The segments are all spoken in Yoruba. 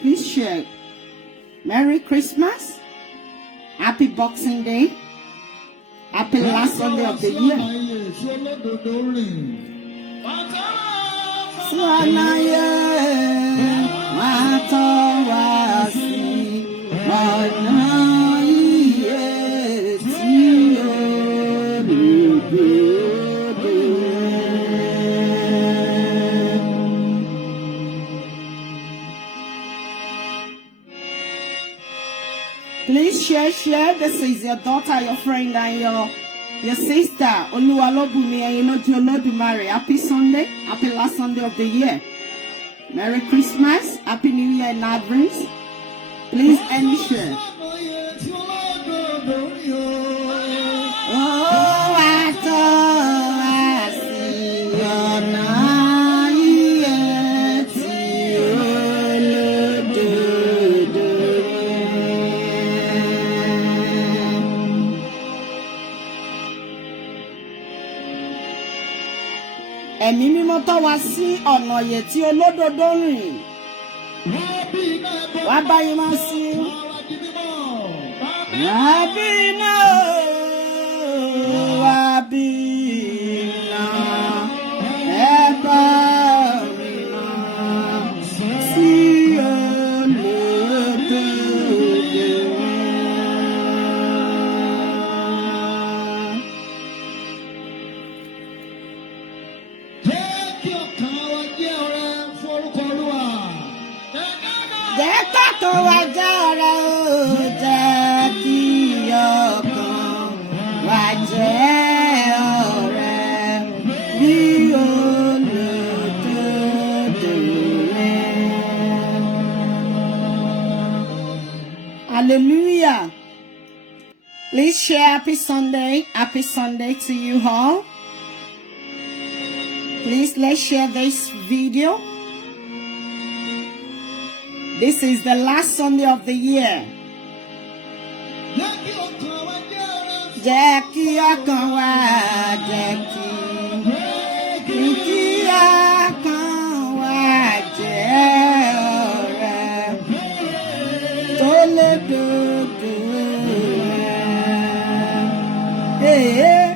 Please share. Merry Christmas. Happy Boxing Day. Happy last Sunday of the year. Please share. This is your daughter, your friend, and your sister, Eyinloju Olodumare. Happy Sunday. Happy last Sunday of the year. Merry Christmas. Happy New Year in advance. Please end share. Oh, I thought I see your night. Ẹ̀mí mímọ́ tọ́ wa sí ọ̀nà yẹ̀ tí olódodo rìn. Wá báyìí máa sí. Wá bí iná wá bí iná ẹ bá mi náà sí olódodo. Tó wá jára ó jẹ́ kí ọkàn wá jẹ́ ọ̀rẹ́ bí olódodo rẹ̀. Hallelujah. Please share happy Sunday. Happy Sunday to you all. Please let's share this video. This is the last Sunday of the year. Jẹ́ kí ọkàn wa jẹ́ kí ọkàn wa jẹ́ ọ̀rẹ́ tó lè dòdò rẹ̀.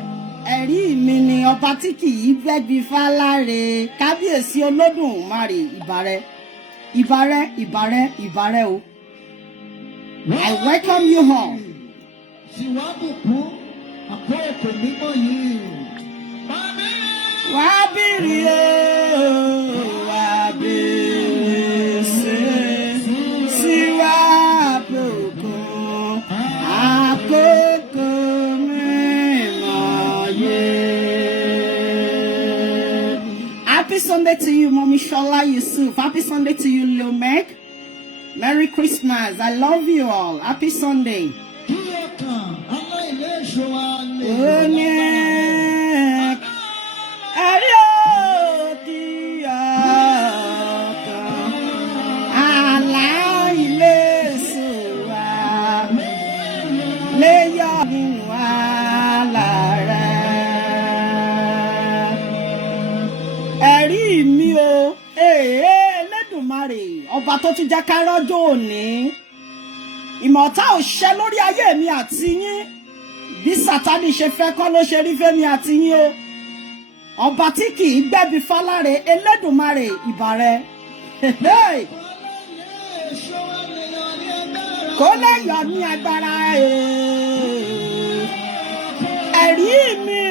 Ẹ̀rí mi ni ọba tí kì í bẹ́bi fáláre, kábíyèsí Olódùmarè ìbàrẹ̀. Ìbàrẹ̀ o. I welcome you all. Wá bìrì o, wá bìrì sí wá bùkún àkókò mímọ́ yé. Happy Sunday to you, Mommy Shola Yusuf. Happy Sunday to you, Lil Meg. Merry Christmas. I love you all. Happy Sunday. Ọba tó ti jẹ́ ká rọ́jọ́ òní, ìmọ̀ta ò ṣẹ lórí ayé mi àti yín, bí Sátánì ṣe fẹ́ kọ́ ló ṣe rí fẹ́mi àti yín o. Ọba tí kì í gbẹ́bi fáláre, Elédùmarè ìbàrẹ̀. Kó lè yọ ní agbára ẹ̀rí mi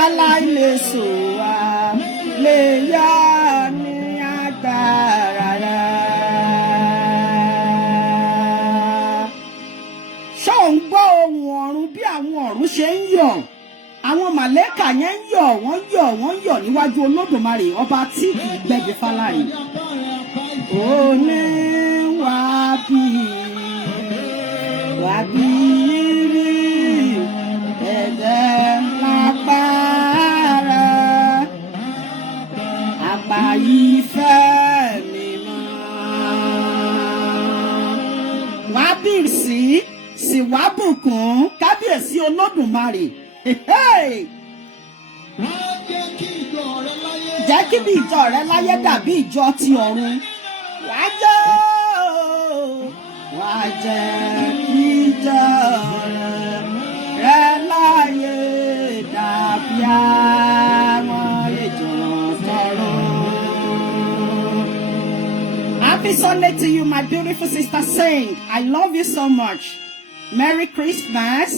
aláìlèsòwà lè yọ ní agbára rẹ̀. Ṣé ò ń gbọ́ ohùn ọ̀run bí àwọn ọ̀run ṣe ń yọ̀? Àwọn màlẹ́kà yẹn ń yọ̀, wọ́n yọ̀ níwájú Olódùmarè, ọba tí kì í gbẹ́bi fáláre. Ó ní wá bí rí wàá bìrì sí sì wá bùkún kábíyèsí Olódùmarè. Jẹ́ kí bí ìjọ rẹ láyé dàbí ìjọ ti ọ̀run. Wàá jẹ́ kí ìjọ rẹ láyé dàbí àwọn ìjọ tọ̀run. Happy Sunday to you, my beautiful sister. Sing. I love you so much. Merry Christmas.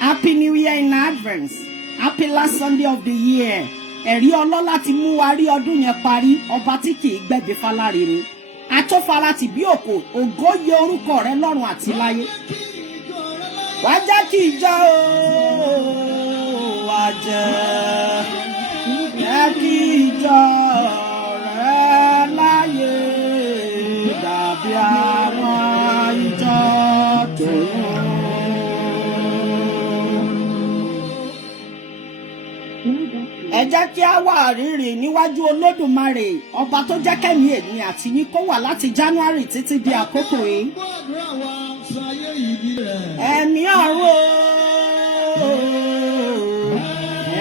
Happy New Year in advance. Happy last Sunday of the year. Ẹ̀rí ọlọ́lá ti mú wa rí ọdún yẹn parí, ọba tí kì í gbẹ̀bí fáláre ni. Atófara ti bí òkò, ògo yẹ orúkọ rẹ lọ́run àti láyé. Wá jẹ́ kí ìjọ wá jẹ́ kí ìjọ rẹ láyé dàbí àwọn ìjọ tòun. Ẹ jẹ́ kí a wà rírì níwájú Olódùmarè, ọba tó jẹ́ kẹ́mi èmi àti yín kó wà láti January títí di àkókò yìí. Ẹ̀mí ọ̀run,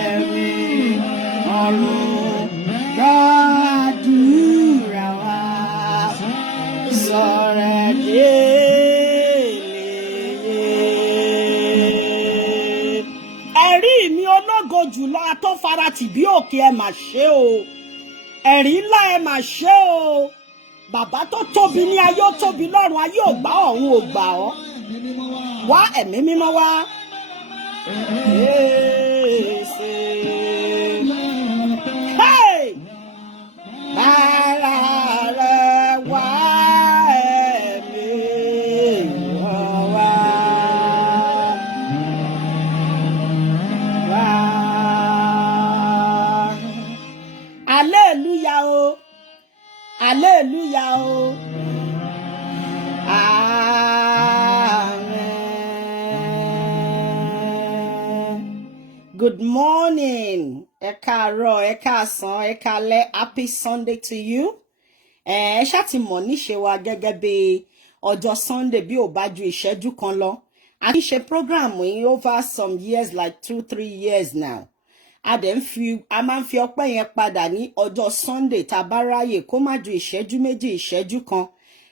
ẹ̀mí ọ̀run, gbàdúrà wa, sọ̀rọ̀ délé. Ẹ̀rí mi ológo jùlọ atófara tì bí òkè ẹ mà ṣe o. Ẹ̀rí ńlá ẹ mà ṣe o. Bàbá tó tóbi ní ayé ó tóbi lọ́run, ayé ò gbà ọ̀run ò gbà ọ́. Wá ẹ̀mí mímọ́ wá. Hey! Bàrà rẹ̀ wá ẹ̀mí wá. Hallelujah o. Hallelujah o. Amen. Good morning. Ẹ káàárọ̀, ẹ káàsán, ẹ káalẹ́. Happy Sunday to you. Ẹ ṣá ti mọ̀ níṣe wa gẹ́gẹ́ bí ọjọ́ Sunday bí ò bá ju ìṣẹ́jú kan lọ. A ti ṣe program yìí over some years, like 2-3 years now. A máa ń fi ọpẹ́ yẹn padà ní ọjọ́ Sunday tá bá ráyè kó má ju ìṣẹ́jú méjì ìṣẹ́jú kan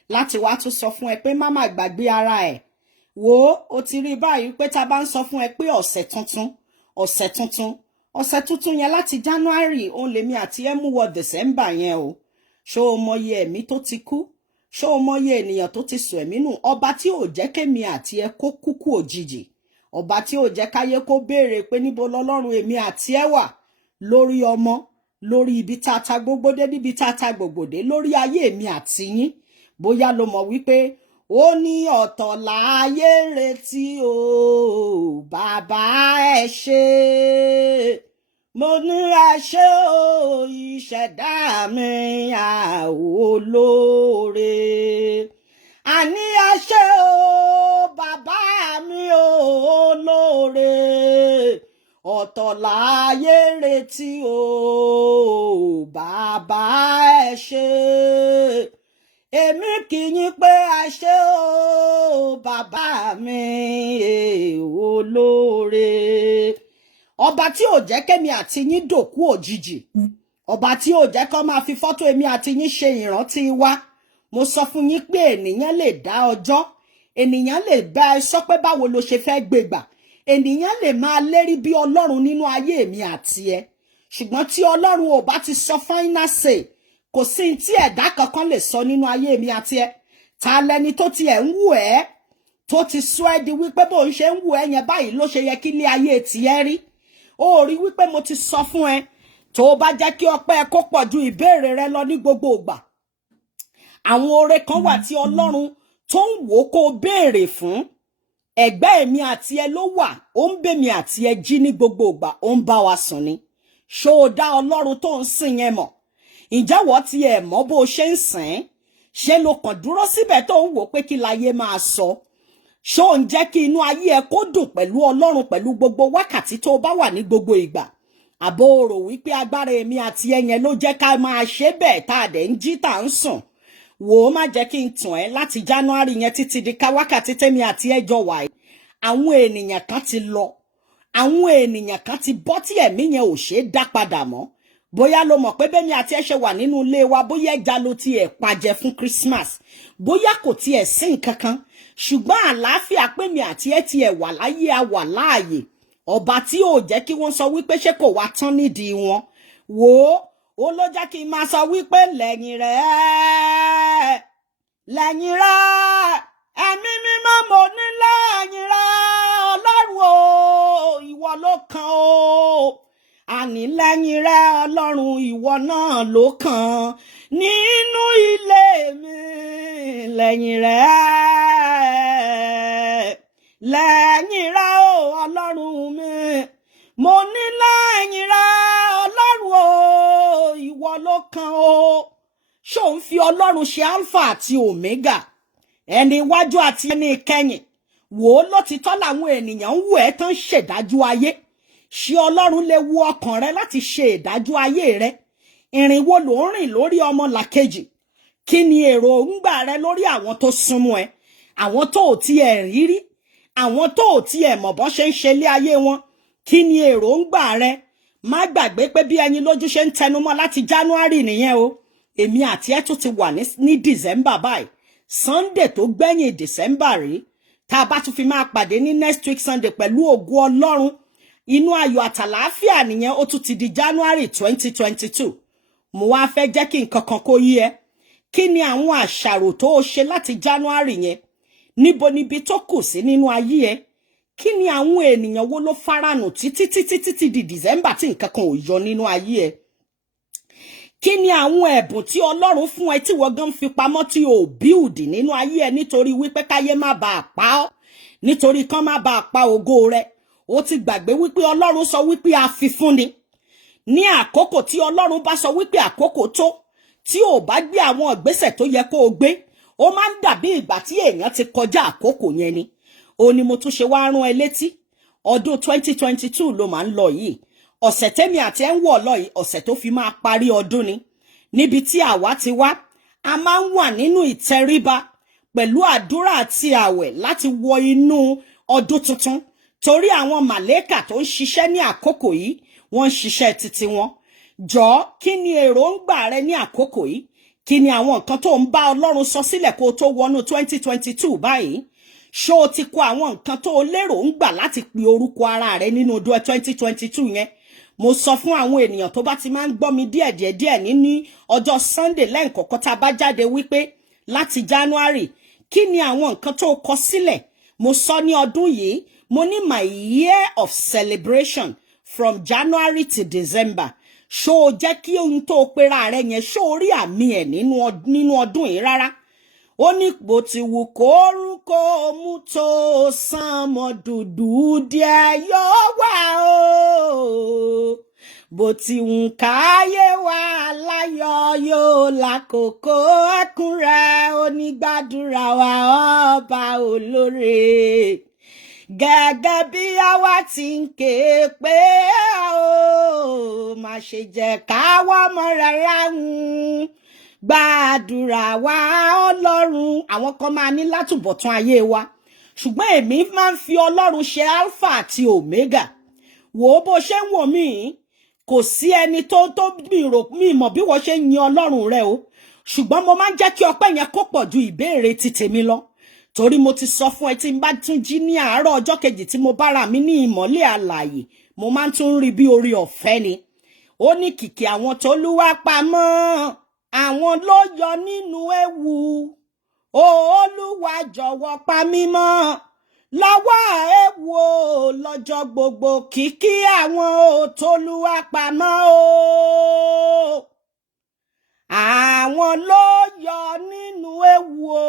láti wá tún sọ fún ẹ pé má má gbàgbé ara ẹ̀. Wò ó ti rí báyìí pé tá bá ń sọ fún ẹ pé ọ̀sẹ̀ tuntun yẹn láti January òun lèmi àti ẹ mú wọ December yẹn o. Ṣó o mọye ẹ̀mí tó ti kú? Ṣó o mọye ènìyàn tó ti sọ ẹ̀mí nù? Ọba tí ò jẹ́ kémi àti ẹ kó kúkú òjijì. Ọba tí ò jẹ́ káyé kó béèrè pé níbo lọ́lọ́run èmi àti ẹ wà, lórí ọmọ, lórí ibi tá ta gbogbo dé, níbi tá ta gbogbo dé, lórí ayé èmi àti yín. Bóyá lo mọ̀ wípé ó ní ọ̀tọ̀ láyé retí o, bàbá ẹ ṣé. Mo ní ẹ ṣé o, ìṣẹ̀dá mi olóore. Àní ẹ ṣé o, bàbá mi olóore. Ọ̀tọ̀ láyé retí o, bàbá ẹ ṣé. Èmi kì í yín pé ẹ ṣé o, bàbá mi olóore. Ọba tí ò jẹ́ kémi àti yín dòkú òjijì. Ọba tí ò jẹ́ kó máa fi fọ́tò èmi àti yín ṣe ìrántí wa. Mo sọ fún yín pé ènìyàn lè dá ọjọ́, ènìyàn lè bá ẹ sọ pé báwo lo ṣe fẹ́ gbégbà, ènìyàn lè máa lérí bí Ọlọ́run nínú ayé mi àti ẹ. Ṣùgbọ́n tí Ọlọ́run ò bá ti sọ final say, kò sí tí ẹ̀dá kankan lè sọ nínú ayé mi àti ẹ. Ta lẹni tó ti ẹ̀ ń wù ẹ́, tó ti sọ ẹ́ di wípé bó ń ṣe ń wù ẹ́ yẹn báyìí ló ṣe yẹ kí ilé ayé ti ẹ rí. Ó rí wípé mo ti sọ fún ẹ, tó bá jẹ́ kí ọpẹ́ ẹ kó pọ̀ ju ìbéèrè rẹ lọ ní gbogbo ìgbà. Àwọn oore kan wà tí Ọlọ́run tó ń wò kó béèrè fún. Ẹ̀gbẹ́ èmi àti ẹ ló wà, ó ń bèmi àti ẹ jí ní gbogbo ìgbà, ó ń bá wa sùn ni. Ṣó o dá Ọlọ́run tó ń sìn yẹn mọ̀? Ǹjẹ́ wọ́n ti ẹ̀ mọ̀ bó ṣe ń sìn? Ṣé lo kàn dúró síbẹ̀ tó ń wò pé kí láyé máa sọ? Ṣó ń jẹ́ kí inú ayé ẹ kó dùn pẹ̀lú Ọlọ́run pẹ̀lú gbogbo wákàtí tó bá wà ní gbogbo ìgbà? Àbó rò wípé agbára èmi àti ẹ yẹn ló jẹ́ ká máa ṣe bẹ́ẹ̀ tá a dẹ̀ ń jí tá ń sùn? wò ó má jẹ́ kí n tàn ẹ́ láti January yẹn títí di wákàtí tèmi àti ẹjọ́ wà yìí àwọn ènìyàn kan ti lọ àwọn ènìyàn kan ti bọ́ tí ẹ̀mí yẹn ò ṣe é dá padà mọ́ bóyá lo mọ̀ pé bẹ́mi àti ẹ ṣe wà nínú ilé wa bóyá ẹja ló ti ẹ̀ pàjẹ fún Christmas bóyá kò ti ẹ̀ sí nǹkan kan ṣùgbọ́n àlàáfíà pé mi àti ẹ ti ẹ̀ wà láyé a wà láàyè ọba tí ò jẹ́ kí wọ́n sọ wípé ṣé kò wá tán nídìí wọn wò ó ló jẹ́ kí n máa sọ wípé lẹ́yìn rẹ̀ ẹ̀mí mímọ́ mo ní lẹ́yìn rẹ̀ ọlọ́run o ìwọ ló kàn o àní lẹ́yìn rẹ̀ ọlọ́run ìwọ náà ló kàn nínú ilé mi lẹ́yìn rẹ̀ o ọlọ́run mi mo ní lẹ́yìn rẹ̀ ọlọ́run o ìwọ ló kàn o ṣó ń fi ọlọ́run ṣe alpha àti omega ẹni iwájú àti ẹni ìkẹyìn wò ó lótìtọ́ làwọn ènìyàn ń wò ẹ́ tán ṣèdájú ayé ṣé ọlọ́run lè wo ọkàn rẹ láti ṣe ìdájú ayé rẹ ìrìn wo ló ń rìn lórí ọmọ làkejì kí ni èròǹgbà rẹ lórí àwọn tó súnmọ́ ẹ àwọn tó ò tiẹ̀ rí rí àwọn tó ò tiẹ̀ mọ̀ bọ́ ṣe ń ṣe ilé ayé wọn kí ni èròǹgbà rẹ má gbàgbé pé bí Ẹyinlójú ṣe ń tẹnumọ́ láti January nìyẹn o èmi àti ẹ tún ti wà ní December báyìí Sunday tó gbẹ̀yìn December rí tá a bá tún fi máa pàdé ní next week Sunday pẹ̀lú ògo Ọlọ́run inú ayọ̀ àtàlàáfíà nìyẹn ó tún ti di January 2022 mo wá fẹ́ jẹ́ kí nǹkan kan kó yé ẹ kí ni àwọn àṣàrò tó o ṣe láti January yẹn níbi tó kù sí nínú ayé ẹ kí ni àwọn ènìyàn wo ló faranù títí di December tí nǹkan kan ò yọ nínú ayé ẹ kí ni àwọn ẹ̀bùn tí Ọlọ́run fún ẹ tí wọ́n gan fi pamọ́ tí o build nínú ayé ẹ nítorí wípé káyé má bàa pa ọ́ nítorí kán má bàa pa ògo rẹ ó ti gbàgbé wípé Ọlọ́run sọ wípé a fi fún ni ní àkókò tí Ọlọ́run bá sọ wípé àkókò tó tí ò bá gbé àwọn ìgbésẹ̀ tó yẹ kó o gbé ó máa ń dàbí ìgbà tí èèyàn ti kọjá àkókò yẹn ni ó ní mo tún ṣe wá rán ẹ létí ọdún 2022 ló máa ń lọ yìí ọ̀sẹ̀ tẹ́mi àti ẹ̀ ń wọ̀ lọ yìí ọ̀sẹ̀ tó fi máa parí ọdún ni níbi tí àwa ti wá a máa ń wà nínú ìtẹríba pẹ̀lú àdúrà àti àwẹ̀ láti wọ inú ọdún tuntun torí àwọn màlẹ́kà tó ń ṣiṣẹ́ ní àkókò yìí wọ́n ń ṣiṣẹ́ títí wọn jọ̀ọ́ kí ni èròǹgbà rẹ ní àkókò yìí kí ni àwọn nǹkan tó ń bá Ọlọ́run sọ sílẹ̀ kó tó wọnú 2022 báyìí ṣó o ti kọ àwọn nǹkan tó lérò ń gbà láti pe orúkọ ara rẹ nínú ọdún 2022 yẹn mo sọ fún àwọn ènìyàn tó bá ti máa ń gbọ́ mi díẹ̀ nínú ọjọ́ Sunday lẹ́ǹkọ̀ọ̀kan tá a bá jáde wípé láti January kí ni àwọn nǹkan tó kọ sílẹ̀ mo sọ ní ọdún yìí mo ní my year of celebration from January to December ṣó o jẹ́ kí ohun tó pera rẹ yẹn ṣó o rí àmì ẹ̀ nínú ọdún yìí rárá ó ní bó ti wù kórúkọ mú tó sánmọ̀ dúdú díẹ̀ yóò wà o bó ti wù káyé wà láyọ̀ yóò lákòókò ẹkún rẹ̀ onígbàdúrà wa ọba olóore gẹ́gẹ́ bí àwa ti ń ké pé ó má ṣe jẹ́ káwọ́ mọ́ rárá gbàdúrà wa Ọlọ́run àwọn kan máa ní látùbọ̀tán ayé wa ṣùgbọ́n èmi máa ń fi Ọlọ́run ṣe alpha àti omega wò ó bó ṣe ń wò mí kò sí ẹni tó mi mọ̀ bí wọ́n ṣe ń yin Ọlọ́run rẹ o ṣùgbọ́n mo máa ń jẹ́ kí ọpẹ́ yẹn kó pọ̀ ju ìbéèrè ti tèmi lọ torí mo ti sọ fún ẹ tí n bá tún jí ní àárọ̀ ọjọ́ kejì tí mo bára mi ní ìmọ́lẹ̀ àlàyé mo máa ń tún rí bí orí ọ̀fẹ́ ni ó ní kìkì àwọn tó lúwa pamọ́ àwọn ló yọ nínú ewu Olúwa jọ̀wọ́ pa mí mọ́ lọ́wọ́ ewu o lọ́jọ́ gbogbo kìkì àwọn tólúwa pamọ́ o àwọn ló yọ nínú ewu o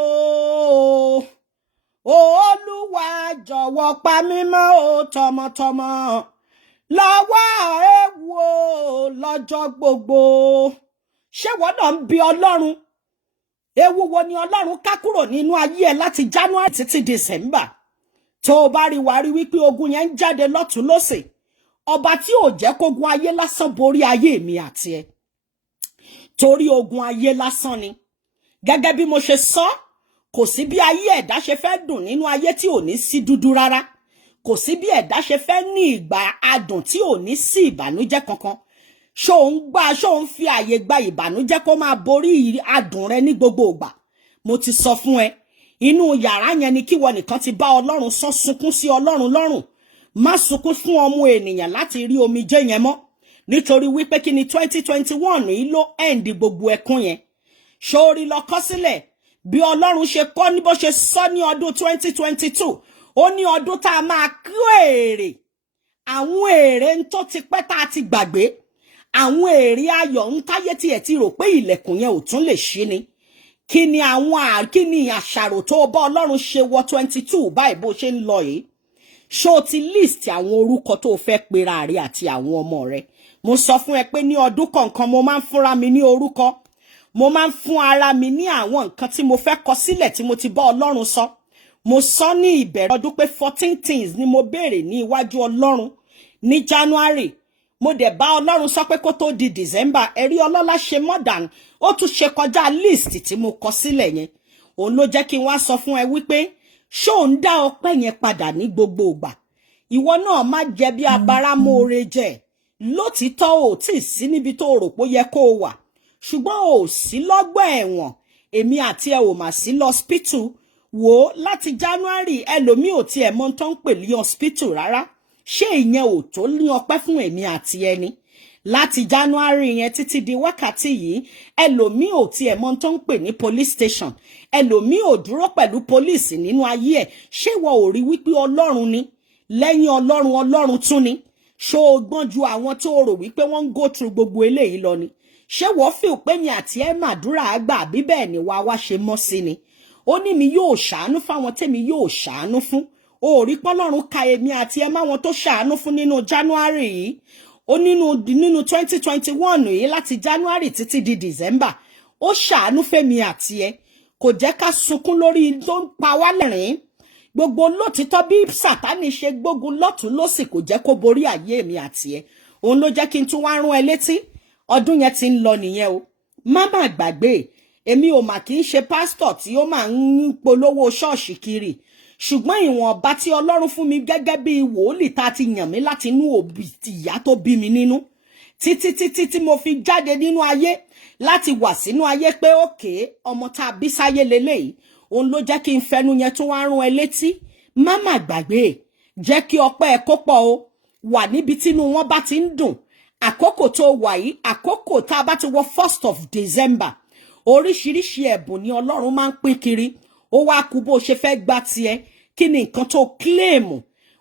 Olúwa jọ̀wọ́ pa mí mọ́ o tọmọtọmọ lọ́wọ́ ewu o lọ́jọ́ gbogbo ṣé wọ́n náà ń bi Ọlọ́run ewu wo ni Ọlọ́run ká kúrò nínú ayé ẹ láti January títí December tó o bá rí wá rí wípé ogun yẹn ń jáde lọ́tún lósì ọba tí ò jẹ́ kógun ayé lásán borí ayé mi àti ẹ torí ogun ayé lásán ni Gẹ́gẹ́ bí mo ṣe sọ, kò sí bí ayé ẹ̀dá ṣe fẹ́ dùn nínú ayé tí ò ní sí dúdú rárá. Kò sí bí ẹ̀dá ṣe fẹ́ ní ìgbà adùn tí ò ní sí ìbànújẹ́ kankan. Ṣó ń fi àyè gba ìbànújẹ́ kó máa borí adùn rẹ ní gbogbo ìgbà. Mo ti sọ fún ẹ, inú yàrá yẹn ni kíwọ nìkan ti bá Ọlọ́run sọ, sunkún sí Ọlọ́run lọ́rùn. Má sunkún fún ọmọ ènìyàn láti rí omijé yẹn mọ́. Nítorí wípé kí ni 2021 yìí ló end gbogbo ẹkún yẹn. Ṣórí lọ kọ sílẹ̀ bí Ọlọ́run ṣe kọ́ ní bó ṣe sọ ní ọdún 2022. Ó ní ọdún tá a máa kó èrè. Àwọn èrè ń tó ti pẹ́ tá a ti gbàgbé. Àwọn èrè ayọ̀ ń táyé tí ẹ̀ ti rò pé ilẹ̀kùn yẹn ò tún lè ṣí ni. Kí ni àṣàrò tó bá Ọlọ́run ṣe wọ 22 báyìí bó ṣe ń lọ yìí. Ṣó ti list àwọn orúkọ tó fẹ́ pera rẹ̀ àti àwọn ọmọ rẹ̀. Mo sọ fún ẹ pé ní ọdún kọ̀ọ̀kan mo máa ń fúnra mi ní orúkọ. Mo máa ń fún ara mi ní àwọn nǹkan tí mo fẹ́ kọ sílẹ̀ tí mo ti bá Ọlọ́run sọ. Mo sọ ní ìbẹ̀rẹ̀ ọdún pé 14 things ni mo béèrè ní iwájú Ọlọ́run ní January. Mo dẹ̀ bá Ọlọ́run sọ pé kó tó di December, ẹ̀rí ọlọ́lá ṣe more than, ó tún ṣe kọjá list tí mo kọ sílẹ̀ yẹn. Òun ló jẹ́ kí n wá sọ fún ẹ wípé ṣó ń dá ọpẹ́ yẹn padà ní gbogbo ìgbà. Ìwọ náà má jẹ́ bí abáramóore jẹ́. Lótìítọ́ ò tí sí níbi tó rò pé ó yẹ kó wà. Ṣùgbọ́n ò sí lọ́gbà ẹ̀wọ̀n. Èmi àti ẹ ò mà sí lọ́spítù. Wò láti January ẹlòmíì ò tiẹ̀ mọ̀ tó ń pè ní hospital rárá. Ṣé ìyẹn ò tó ní ọpẹ́ fún èmi àti ẹni? Láti January yẹn títí di wákàtí yìí ẹlòmíì ò tiẹ̀ mọ̀ tó ń pè ní police station. Ẹlòmíì ò dúró pẹ̀lú police nínú ayé ẹ̀. Ṣé wọ́n ò rí wípé Ọlọ́run ni? Lẹ́yìn Ọlọ́run tún ni? Ṣó o gbọ́n ju àwọn tó rò wípé wọ́n ń go through gbogbo eléyìí lọ ni? Ṣé wọ́n feel pé mi àti ẹ màdúrà àgbà bí bẹ́ẹ̀ ni wá ṣe mọ́ sí ni? Ó ní mi yóò ṣàánú fáwọn tèmi yóò ṣàánú fún. O rí pọ́lọ́run ka èmi àti ẹ máwọn tó ṣàánú fún nínú January yìí. Ó nínú 2021 yìí láti January títí di December. Ó ṣàánú fẹ́mi àti ẹ. Kò jẹ́ ká sunkún lórí tó ń pa wá lẹ́rìn. Gbogbo lótìtọ́ bí Sátánì ṣe gbógun lọ́tún lósì kò jẹ́ kó borí ayé mi àti ẹ. Òun ló jẹ́ kí n tún wá rán ẹ létí. Ọdún yẹn ti ń lọ nìyẹn o. Má má gbàgbé. Èmi ò mà kì í ṣe pásítọ̀ tí ó máa ń polówó ṣọ́ọ̀ṣì kiri. Ṣùgbọ́n ìwọ̀nba tí Ọlọ́run fún mi gẹ́gẹ́ bí wòlíì tá ti yàn mí láti inú òbí ìyá tó bí mi nínú. Títí tí mo fi jáde nínú ayé láti wà sínú ayé pé òkè ọmọ tá bí sáyé leléyìí. Òun ló jẹ́ kí n fẹnu yẹn tún wá rán ẹ létí. Má má gbàgbé. Jẹ́ kí ọpẹ́ ẹ kó pọ̀ o. Wà níbi tínú wọn bá ti ń dùn. Àkókò tó wà yìí, àkókò tá bá ti wọ 1st of December. Oríṣiríṣi ẹ̀bùn ni Ọlọ́run máa ń pín kiri. Ó wá kú bó ṣe fẹ́ gbà tiẹ̀. Kí ni nǹkan tó claim?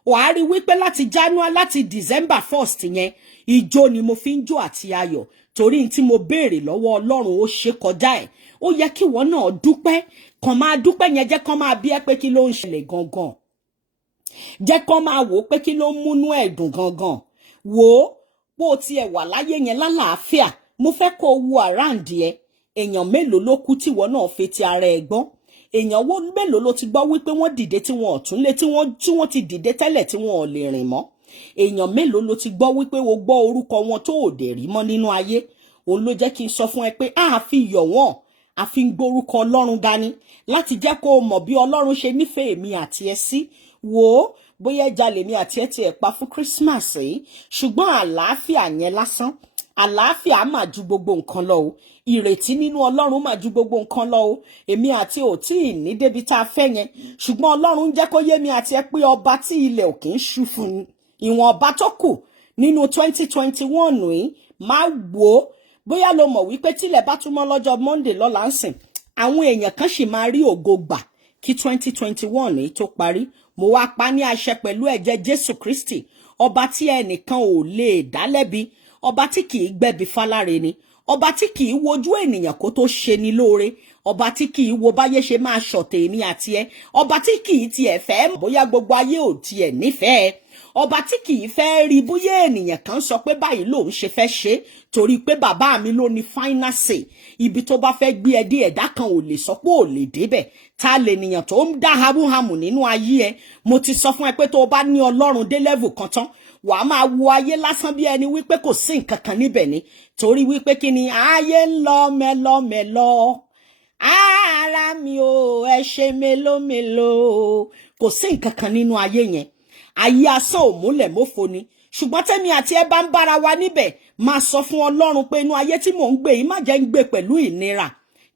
Wàá rí wípé láti January láti December 1st yẹn, ijó ni mo fi ń jó àti ayọ̀. Torí tí mo béèrè lọ́wọ́ Ọlọ́run ó ṣe kọjá ẹ̀. Ó yẹ kí ìwọ náà dúpẹ́. Kàn máa dúpẹ́ yẹn jẹ́ kàn máa bí ẹ pé kí ló ń ṣẹlẹ̀ gangan. Jẹ́ kàn máa wò pé kí ló ń múnú ẹ̀ dùn gangan. Wò ó bó tiẹ̀ wà láyé yẹn lálàáfíà. Mo fẹ́ kó wo around ẹ. Èèyàn mélòó ló kú tí ìwọ náà fi ti ara ẹ gbọ́n? Èèyàn wo mélòó ló ti gbọ́ wípé wọ́n dìde tí wọ́n ò tún lé tí wọ́n ti dìde tẹ́lẹ̀ tí wọ́n ò lè rìn mọ́? Èèyàn mélòó ló ti gbọ́ wípé o gbọ́ orúkọ wọn tó ò dẹ̀ rí mọ́ nínú ayé? Òun ló jẹ́ kí n sọ fún ẹ pé a fi yọ̀ wọ́n, a fi ń gbórúkọ Ọlọ́run dání láti jẹ́ kó o mọ̀ bí Ọlọ́run ṣe nífẹ̀ẹ́ mi àti ẹ sí. Wò ó bóyá ẹja lèmi àti ẹ ti ẹ̀ pa fún Christmas yìí, ṣùgbọ́n àlàáfíà yẹn lásán. Àlàáfíà máa ju gbogbo nǹkan lọ o. Ìrètí nínú Ọlọ́run máa ju gbogbo nǹkan lọ o. Èmi àti ò tí ì ní débi tá a fẹ́ yẹn. Ṣùgbọ́n Ọlọ́run jẹ́ kó yé mi àti ẹ pé ọba tí ilẹ̀ ò kì í ṣú fún ni. Ìwọ̀n ọba tó kù nínú 2021 yìí máa wò ó. Bóyá lo mọ̀ wípé tílẹ̀ bá túmọ̀ lọ́jọ́ Monday lọ́la ń sìn. Àwọn èèyàn kan sì máa rí ògo gbà kí 2021 yìí tó parí. Mo wá pa ní àṣẹ pẹ̀lú ẹ̀jẹ̀ Jésù Kristi. Ọba tí ẹnìkan ò lè dá lẹ́bi. Ọba tí kì í gbẹ̀bí fáláre ni. Ọba tí kì í wojú ènìyàn kó tó ṣe ni lóore. Ọba tí kì í wo báyé ṣe máa ṣọ̀tẹ̀ èmi àti ẹ. Ọba tí kì í tiẹ̀ fẹ́ bóyá gbogbo ayé ò tiẹ̀ nífẹ̀ẹ́. Ọba tí kì í fẹ́ rí bóyá ènìyàn kan sọ pé báyìí lòun ṣe fẹ́ ṣe torí pé bàbá mi ló ní final say. Ibi tó bá fẹ́ gbé ẹ dé ẹ̀dá kan ò lè sọ pé ò lè débẹ̀. Ta lè nìyàn tó ń dá hamuhamu nínú ayé ẹ. Mo ti sọ fún ẹ pé tó o bá ní Ọlọ́run dé level kan tán, wàá máa wo ayé lásán bí ẹni wípé kò sí nǹkan kan níbẹ̀ ni. Torí wípé kí ni ayé ń lọ mẹ́lọ́mẹ́lọ́. ara mi o ẹ ṣe mélòó kò sí nǹkan kan nínú ayé yẹn ayé asán ò múlẹ̀ mófo ni ṣùgbọ́n tẹ́mi àti ẹ bá ń bára wa níbẹ̀ máa sọ fún Ọlọ́run pé inú ayé tí mò ń gbé yìí má jẹ́ ń gbé pẹ̀lú ìnira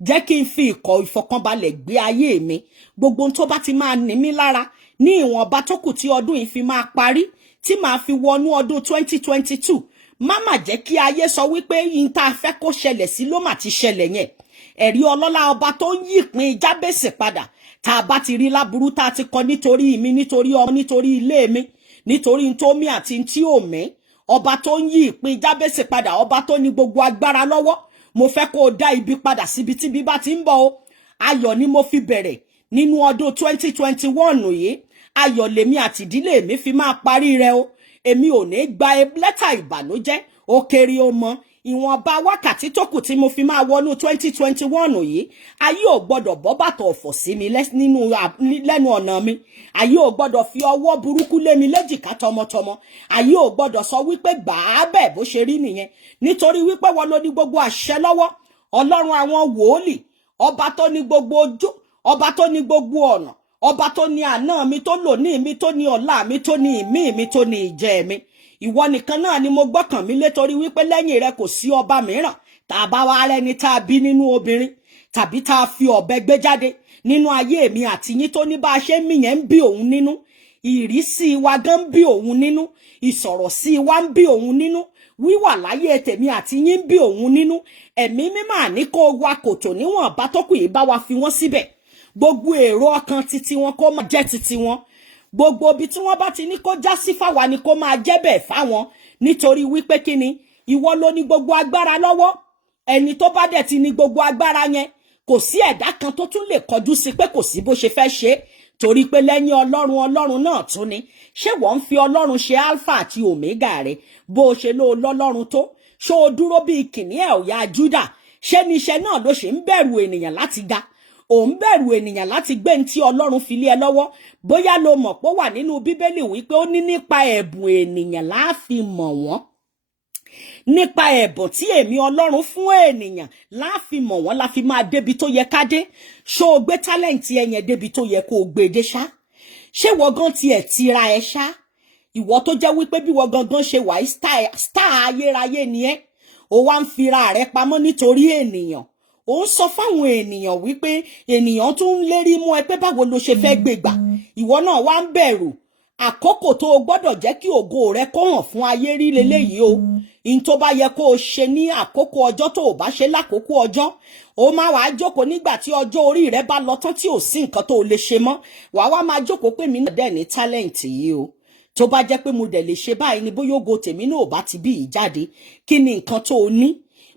jẹ́ kí n fi ìfọ̀kànbalẹ̀ gbé ayé mi gbogbo ohun tó bá ti máa ní mí lára ní ìwọ̀nba tó kù tí ọdún yìí fi máa parí tí màá fi wọnú ọdún 2022 má mà jẹ́ kí ayé sọ wípé yín tá a fẹ́ kó ṣẹlẹ̀ sí ló mà ti ṣẹlẹ̀ yẹn ẹ̀rí ọlọ́lá ọba tó ń yí ìpín Jábésì padà tá a bá ti rí láburú tá a ti kọ nítorí mi nítorí ọmọ nítorí ilé mi nítorí ntómi àti ntí òmí ọba tó ń yí ìpín Jábésì padà ọba tó ní gbogbo agbára lọ́wọ́ mo fẹ́ kó o dá ibi padà síbi tí ibi bá ti ń bọ̀ o ayọ̀ ni mo fi bẹ̀rẹ̀ nínú ọdún 2021 yìí ayọ̀ lèmi àti ìdílé mi fi máa parí rẹ̀ o èmi ò ní gba lẹ́tà ìbànújẹ́ ó kéré ó mọ ìwọ̀nba wákàtí tó kù tí mo fi máa wọnú 2021 yìí ayé ò gbọ́dọ̀ bọ́ bàtà ọ̀fọ̀ sí mi lẹ́nu ọ̀nà mi ayé ò gbọ́dọ̀ fi ọwọ́ burúkú lé mi léjìká tọmọtọmọ ayé ò gbọ́dọ̀ sọ wípé gbàá bẹ́ẹ̀ bó ṣe rí nìyẹn nítorí wípé wọn ló ní gbogbo àṣẹ lọ́wọ́ Ọlọ́run àwọn wòólì ọba tó ní gbogbo ojú ọba tó ní gbogbo ọ̀nà ọba tó ní àná mi tó lòní mi tó ní ọ̀la mi tó ní ìmí mi tó ní ìjẹ́ mi ìwọ nìkan náà ni mo gbọ́kàn mi lé torí wípé lẹ́yìn rẹ kò sí ọba mìíràn tá a bá wá rẹni tá a bí nínú obìnrin tàbí tá a fi ọ̀bẹ gbé jáde nínú ayé mi àti yín tó ní bá a ṣe ń mí yẹn ń bí òun nínú ìrísí wa gan ń bí òun nínú ìsọ̀rọ̀ sí wa ń bí òun nínú wíwà láyé tèmi àti yín ń bí òun nínú ẹ̀mí mímọ́ àní kó wa kòtò níwọ̀n bá tó kù yìí bá wa fi wọ́n síbẹ̀ gbogbo èrò ọkàn titi wọn kó máa jẹ́ titi wọn gbogbo ibi tí wọ́n bá ti ní kó já sí fáwa ni kó máa jẹ́ bẹ́ẹ̀ fáwọn nítorí wípé kíni ìwọ ló ní gbogbo agbára lọ́wọ́ ẹni tó bá dẹ̀ ti ní gbogbo agbára yẹn kò sí ẹ̀dá kan tó tún lè kọjú sí pé kò sí bó ṣe fẹ́ ṣe torí pé lẹ́yìn Ọlọ́run náà tún ni ṣé wọ́n ń fi Ọlọ́run ṣe alpha àti omega rẹ̀ bó o ṣe ló lọ́lọ́run tó ṣó o dúró bíi kìnìún ọ̀yà Júdà ṣé níṣẹ́ náà ló ṣe ń bẹ̀rù ènìyàn láti ga ò ń bẹ̀rù ènìyàn láti gbé ní tí Ọlọ́run fi lé ẹ lọ́wọ́ bóyá lo mọ̀ pé ó wà nínú Bíbélì wípé ó ní nípa ẹ̀bùn ènìyàn láàfin mọ̀ wọ́n nípa ẹ̀bùn tí èmi Ọlọ́run fún ènìyàn láàfin mọ̀ wọ́n la fi máa débi tó yẹ ká dé ṣó o gbé tálẹ̀ǹtì ẹ yẹn débi tó yẹ kó o gbé dé ṣá ṣé wọ́n gan tiẹ̀ tira ẹ ṣá ìwọ tó jẹ́ wípé bí wọ́n gangan ṣe wà star ayérayé ni ẹ́ o wá ń fira rẹ pamọ́ nítorí ènìyàn ó ń sọ fáwọn ènìyàn wípé ènìyàn tún ń lérí mú ẹ pé báwo ló ṣe fẹ́ gbégbà ìwọ náà wá ń bẹ̀rù àkókò tó o gbọ́dọ̀ jẹ́ kí ògo rẹ kó hàn fún ayé rí leléyìí o in tó bá yẹ kó o ṣe ní àkókò ọjọ́ tó o bá ṣe lákòókò ọjọ́ o máa wàá jókòó nígbà tí ọjọ́ orí rẹ bá lọ tán tí ò sí nǹkan tó o lè ṣe mọ́ wàá wá máa jókòó pé mi náà dẹ̀ ní tálẹ̀ǹtì yìí o tó bá jẹ́ pé mo dẹ̀ lè ṣe báyìí ni bóyá ògo tèmi náà ò bá ti bí yìí jáde kí ni nǹkan tó o ní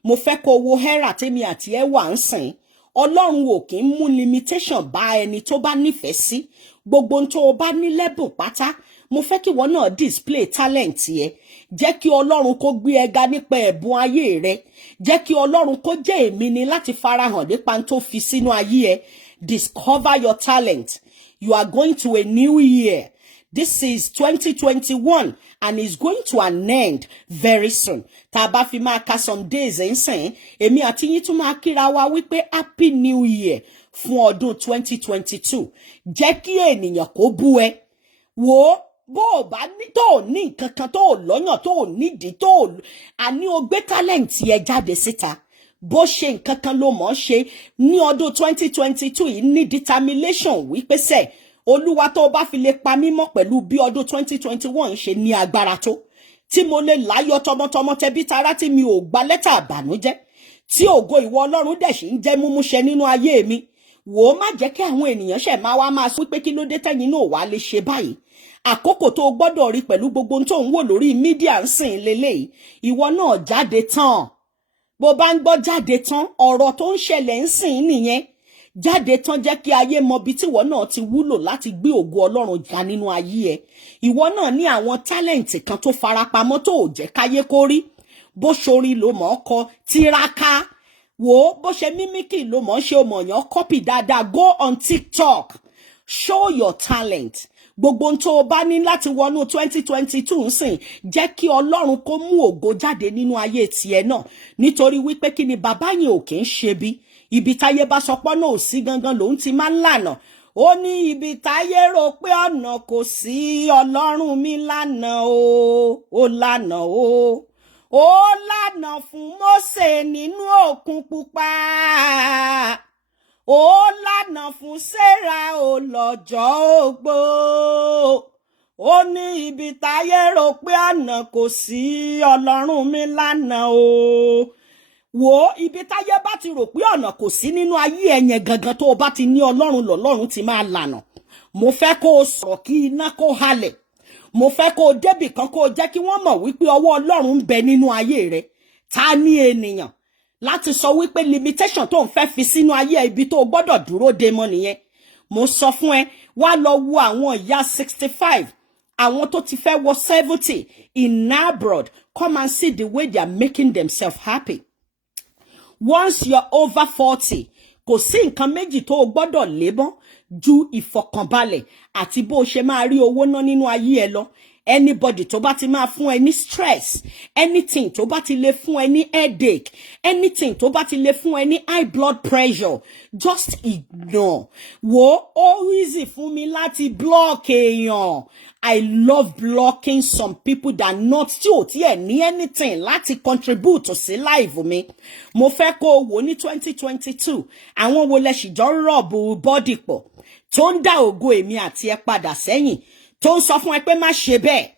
mo fẹ́ kó wo hẹ́rà tèmi àti ẹ wà ń sìn Ọlọ́run ò kì í mú limitation bá ẹni tó bá nífẹ̀ẹ́ sí gbogbo ohun tó o bá ní lẹ́bùn pátá mo fẹ́ kí ìwọ náà display talent ẹ jẹ́ kí Ọlọ́run kó gbé ẹ ga nípa ẹ̀bùn ayé rẹ jẹ́ kí Ọlọ́run kó jẹ́ èmi ni láti farahàn nípa tó fi sínú ayé ẹ discover your talent you are going to a new year. This is 2021 and it's going to an end very soon. Tá bá fi máa ka some days ńsìn, èmi àti yín tún máa kíra wa wípé happy new year fún ọdún 2022. Jẹ́ kí ènìyàn kó bú ẹ. Wò bó o bá ní tó ní nǹkan kan tó lọ́yàn tó nídìí tó àní o gbé talent ẹ jáde síta. Bó ṣe nǹkan kan ló mọ̀ ṣe ní ọdún 2022 yìí ní determination wípé sẹ́ Olúwa tó bá fi lè pa mí mọ́ pẹ̀lú bí ọdún 2021 ṣe ní agbára tó tí mo lè láyọ̀ tọmọtọmọ tẹbí tará tí mi ò gba lẹ́tà àbànújẹ́ tí ògo ìwọ Ọlọ́run dẹ̀ ṣì ń jẹ́ múmúṣẹ nínú ayé mi wò ó má jẹ́ kí àwọn ènìyàn ṣẹ̀ máa wá máa sọ pé kí ló dé tẹ́yin náà wá lè ṣe báyìí àkókò tó gbọ́dọ̀ rí pẹ̀lú gbogbo ohun tó ń wò lórí mídíà ń sìn leléyìí ìwọ náà jáde tán bó bá ń gbọ́ jáde tán ọ̀rọ̀ tó ń ṣẹlẹ̀ ń sìn nìyẹn jáde tán jẹ́ kí ayé mọ bí tíwọ náà ti wúlò láti gbé ògo Ọlọ́run ga nínú ayé ẹ ìwọ náà ní àwọn tálẹ̀ǹtì kan tó farapamọ́ tó ò jẹ́ káyé kó rí bó ṣorin ló mọ̀ ọ́ kọ tiraka wò ó bó ṣe mímíkì ló mọ̀ ọ́ ṣe o mọ̀ yàn kọ́pì dáadáa go on TikTok show your talent gbogbo ohun tó o bá ní láti wọnú 2022 nsìn jẹ́ kí Ọlọ́run kó mú ògo jáde nínú ayé tiẹ̀ náà nítorí wípé kí ni bàbá yẹn ò kì í ṣe bí ibi táyé bá sọ pọ́nà ò sí gangan lòun ti máa ń lànà. Ó ní ibi táyé rò pé ọ̀nà kò sí, Ọlọ́run mi lànà o, ó lànà o. Ó lànà fún Mósè nínú òkun pupa. Ó lànà fún Sárà ó lọ́jọ́ ogbó. Ó ní ibi táyé rò pé ọ̀nà kò sí, Ọlọ́run mi lànà o. Wo ibi táyé bá ti rò pé ọ̀nà kò sí nínú ayé ẹ̀yẹn gangan tó o bá ti ní Ọlọ́run lọ́lọ́run ti máa lànà. Mo fẹ́ kó o sọ̀rọ̀ kí iná kó halẹ̀. Mo fẹ́ kó o débì kan kó o jẹ́ kí wọ́n mọ̀ wípé ọwọ́ Ọlọ́run ń bẹ nínú ayé rẹ. Ta ni ènìyàn láti sọ wípé limitation tó ń fẹ́ fi sínú ayé ibi tó o gbọ́dọ̀ dúró de mọ́ nìyẹn. Mo sọ fún ẹ, wá lọ wo àwọn ìyá 65, àwọn tó ti fẹ́ wọ 70 in abroad. Come and see the way they are making themselves happy. Once you're over 40, kò sí nǹkan méjì tó o gbọ́dọ̀ lébọ́n ju ìfọ̀kànbalẹ̀ àti bó ṣe máa rí owó ná nínú ayé ẹ lọ. Anybody tó bá ti máa fún ẹ ní stress, anything tó bá ti lè fún ẹ ní headache, anything tó bá ti lè fún ẹ ní high blood pressure, just ignore. Wo ó easy fún mi láti block èèyàn. I love blocking some people that not tí ò tí ẹ ní anything láti contribute sí life mi. Mo fẹ́ kó o wò ní 2022 àwọn wo lẹ sì jọ rọ̀bù body pọ̀ tó ń dá ògo èmi àti ẹ padà sẹ́yìn, tó ń sọ fún ẹ pé má ṣe bẹ́ẹ̀.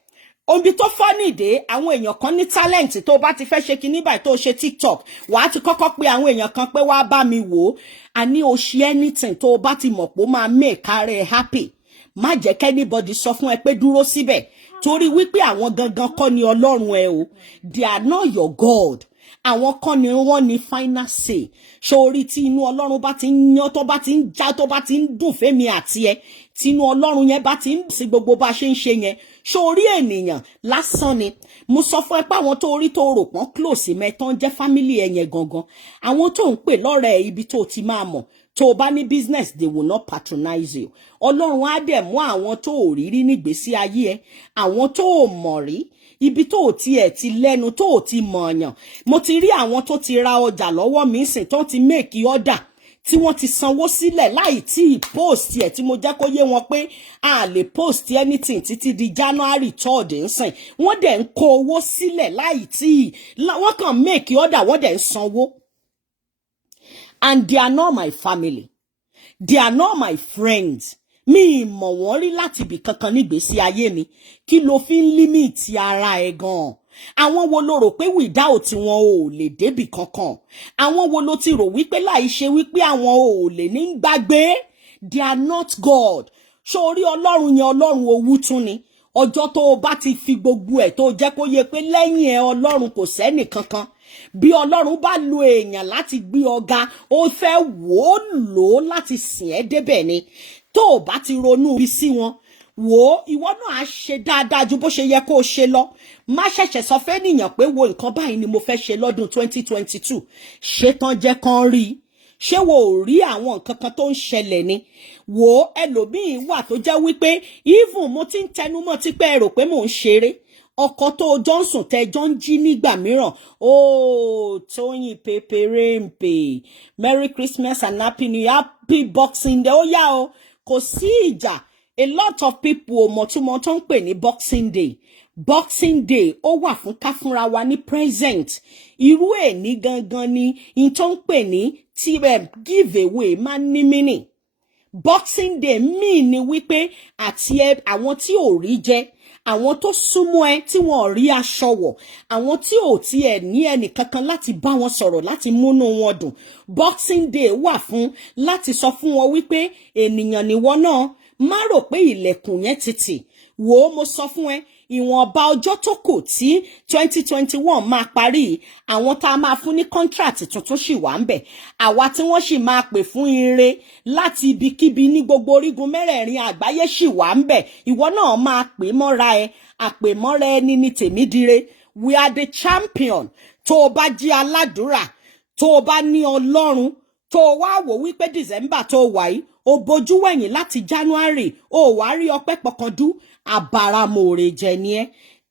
Obi tó funny dé, àwọn èèyàn kan ní talent tó bá ti fẹ́ ṣe kíní báyìí tó ṣe TikTok, wàá ti kọ́kọ́ pé àwọn èèyàn kan pé wá bá mi wò. Àní o ṣe anything tó bá ti mọ̀ pé ó máa make ara happy. Má jẹ́ kí anybody sọ fún ẹ pé dúró síbẹ̀, torí wípé àwọn gangan kọ́ ni Ọlọ́run ẹ o. They are not your God. Àwọn kan ni wọ́n ní final say. Sórí tí inú Ọlọ́run bá ti ń yán, tó bá ti ń já, tó bá ti ń dùn fẹ́mi àti ẹ, tí inú Ọlọ́run yẹn bá ti ń sí gbogbo bá ṣe ń ṣe yẹn, sórí ènìyàn lásán ni. Mo sọ fún ẹ pé àwọn tó rí tó rò pọ́n close mẹ́tàn jẹ́ family ẹ yẹn gangan. Àwọn tó ń pè lọ́rẹ̀ẹ́ ibi tó ti máa mọ̀. Tó o bá ní business, they will not patronize you. Ọlọ́run á dẹ̀ mú àwọn tó ò rí rí nígbésí ayé ẹ, àwọn tó ò mọ̀ rí, ibi tó ò tiẹ̀ ti lẹ́nu, tó ò ti mọ̀ọ̀yàn. Mo ti rí àwọn tó ti ra ọjà lọ́wọ́ mi sìn tó ti make order, tí wọ́n ti sanwó sílẹ̀ láì tí post ẹ̀, tí mo jẹ́ kó yé wọn pé a lè post anything títí di January 3rd nsìn. Wọ́n dẹ̀ ń kó owó sílẹ̀ láì tí wọ́n kàn make order, wọ́n dẹ̀ ń sanwó. And they are not my family. They are not my friends. Mi mọ̀ wọ́n rí láti bí kankan nígbésí ayé mi. Kí ló fi ń limit ara ẹ gan? Àwọn wo ló rò pé without wọn ò lè débì kankan? Àwọn wo ló ti rò wípé láì ṣe wípé àwọn ò lè ní gbàgbé? They are not God. Sórí Ọlọ́run yẹn Ọlọ́run owú tún ni. Ọjọ́ tó o bá ti fi gbogbo ẹ̀ tó jẹ́ kó yé pé lẹ́yìn ẹ Ọlọ́run kò sẹ́nì kankan. Bí Ọlọ́run bá lo èèyàn láti gbé ọ̀gá, ó fẹ́ wò ó lò láti sìn ẹ́ débẹ̀ ni. Tó o bá ti ronú bí sí wọn, wò ó, ìwọ náà á ṣe dáadáa ju bó ṣe yẹ kó o ṣe lọ. Má ṣẹ̀ṣẹ̀ sọ fẹ́ nìyàn pé wo nǹkan báyìí ni mo fẹ́ ṣe lọ́dún 2022. Ṣé tán jẹ́ kán rí? Ṣé wo ò rí àwọn nǹkan kan tó ń ṣẹlẹ̀ ni? Wò ó, ẹlòmíì wà tó jẹ́ wípé even mo ti ń tẹnumọ́ tí pé ẹ rò pé mò ń ṣeré. Ọkọ tó Johnson tẹ jọ ń jí nígbà mìíràn. Oh, Tóyìn Peperempe. Merry Christmas and Happy New Year. Happy Boxing Day. Ó yá o. Kò sí ìjà. A lot of people ò mọ̀ túmọ̀ tó ń pè ní Boxing Day. Boxing Day ó wà fún ká fúnra wa ní present. Irú ẹ̀ ní gangan ni in tó ń pè ní giveaway máa ní meaning. Boxing Day mean ni wípé àti àwọn tí ò rí jẹ, àwọn tó súnmọ́ ẹ tí wọ́n rí aṣọ wọ̀, àwọn tí ò tiẹ̀ ní ẹnì kankan láti bá wọn sọ̀rọ̀ láti múnú wọn dùn. Boxing Day wà fún láti sọ fún wọn wípé ènìyàn nìwọ náà, má rò pé ilẹ̀kùn yẹn ti tì. Wò ó, mo sọ fún ẹ, ìwọ̀nba ọjọ́ tó kù tí 2021 máa parí, àwọn tá a máa fún ní contract tuntun sì wà ń bẹ̀. Àwa tí wọ́n sì máa pè fún ire láti ibikíbi ní gbogbo orígun mẹ́rẹ̀ẹ̀rin àgbáyé sì wà ń bẹ̀. Ìwọ náà máa pè mọ́ra ẹ, àpèmọ́ra ẹni ní tèmi dire. We are the champion. Tó o bá jí aládùúrà, tó o bá ní Ọlọ́run, tó o wá wò wípé December tó wà yìí, o bojú wẹ̀yìn láti January, o wá rí ọpẹ́ pọ̀kàndú, àbàràmòrè jẹ ni ẹ́.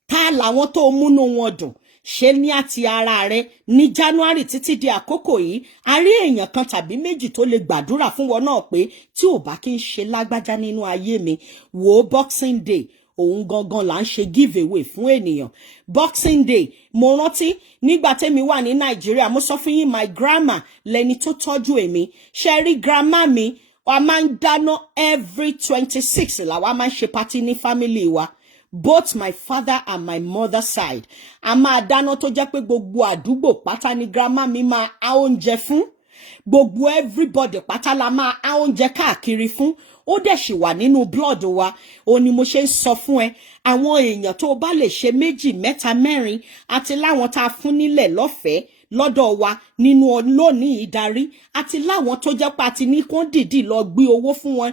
Ta làwọn tó múnú wọn dùn? ṣe ní àti ara rẹ ní January títí di àkókò yìí a rí èèyàn kan tàbí méjì tó lè gbàdúrà fún wọn náà pé tí ò bá kí ń ṣe lágbájá nínú ayé mi wò Boxing Day òun gangan là ń ṣe giveaway fún ènìyàn. Boxing Day mo rántí nígbà tẹ́mi wà ní Nàìjíríà mo sọ fún yín my grandma lẹni tó tọ́jú èmi ṣe rí grandma mi a máa ń dáná every 26 làwa máa ń ṣe party ní family wa both my father and my mother side a máa dáná tó jẹ́ pé gbogbo àdúgbò pátá ni grandma mi máa há oúnjẹ fún gbogbo everybody pátá la máa há oúnjẹ káàkiri fún ó dẹ̀ sì wà nínú blood wa ó ní mo ṣe ń sọ fún ẹ àwọn èèyàn tó bá lè ṣe 2 3 4 àti láwọn tá a fún nílẹ̀ lọ́fẹ̀ẹ́ lọ́dọ̀ wa nínú lónìí ìdarí àti láwọn tó jẹ́ pé àti ní kó dìdí lọ gbé owó fún wọn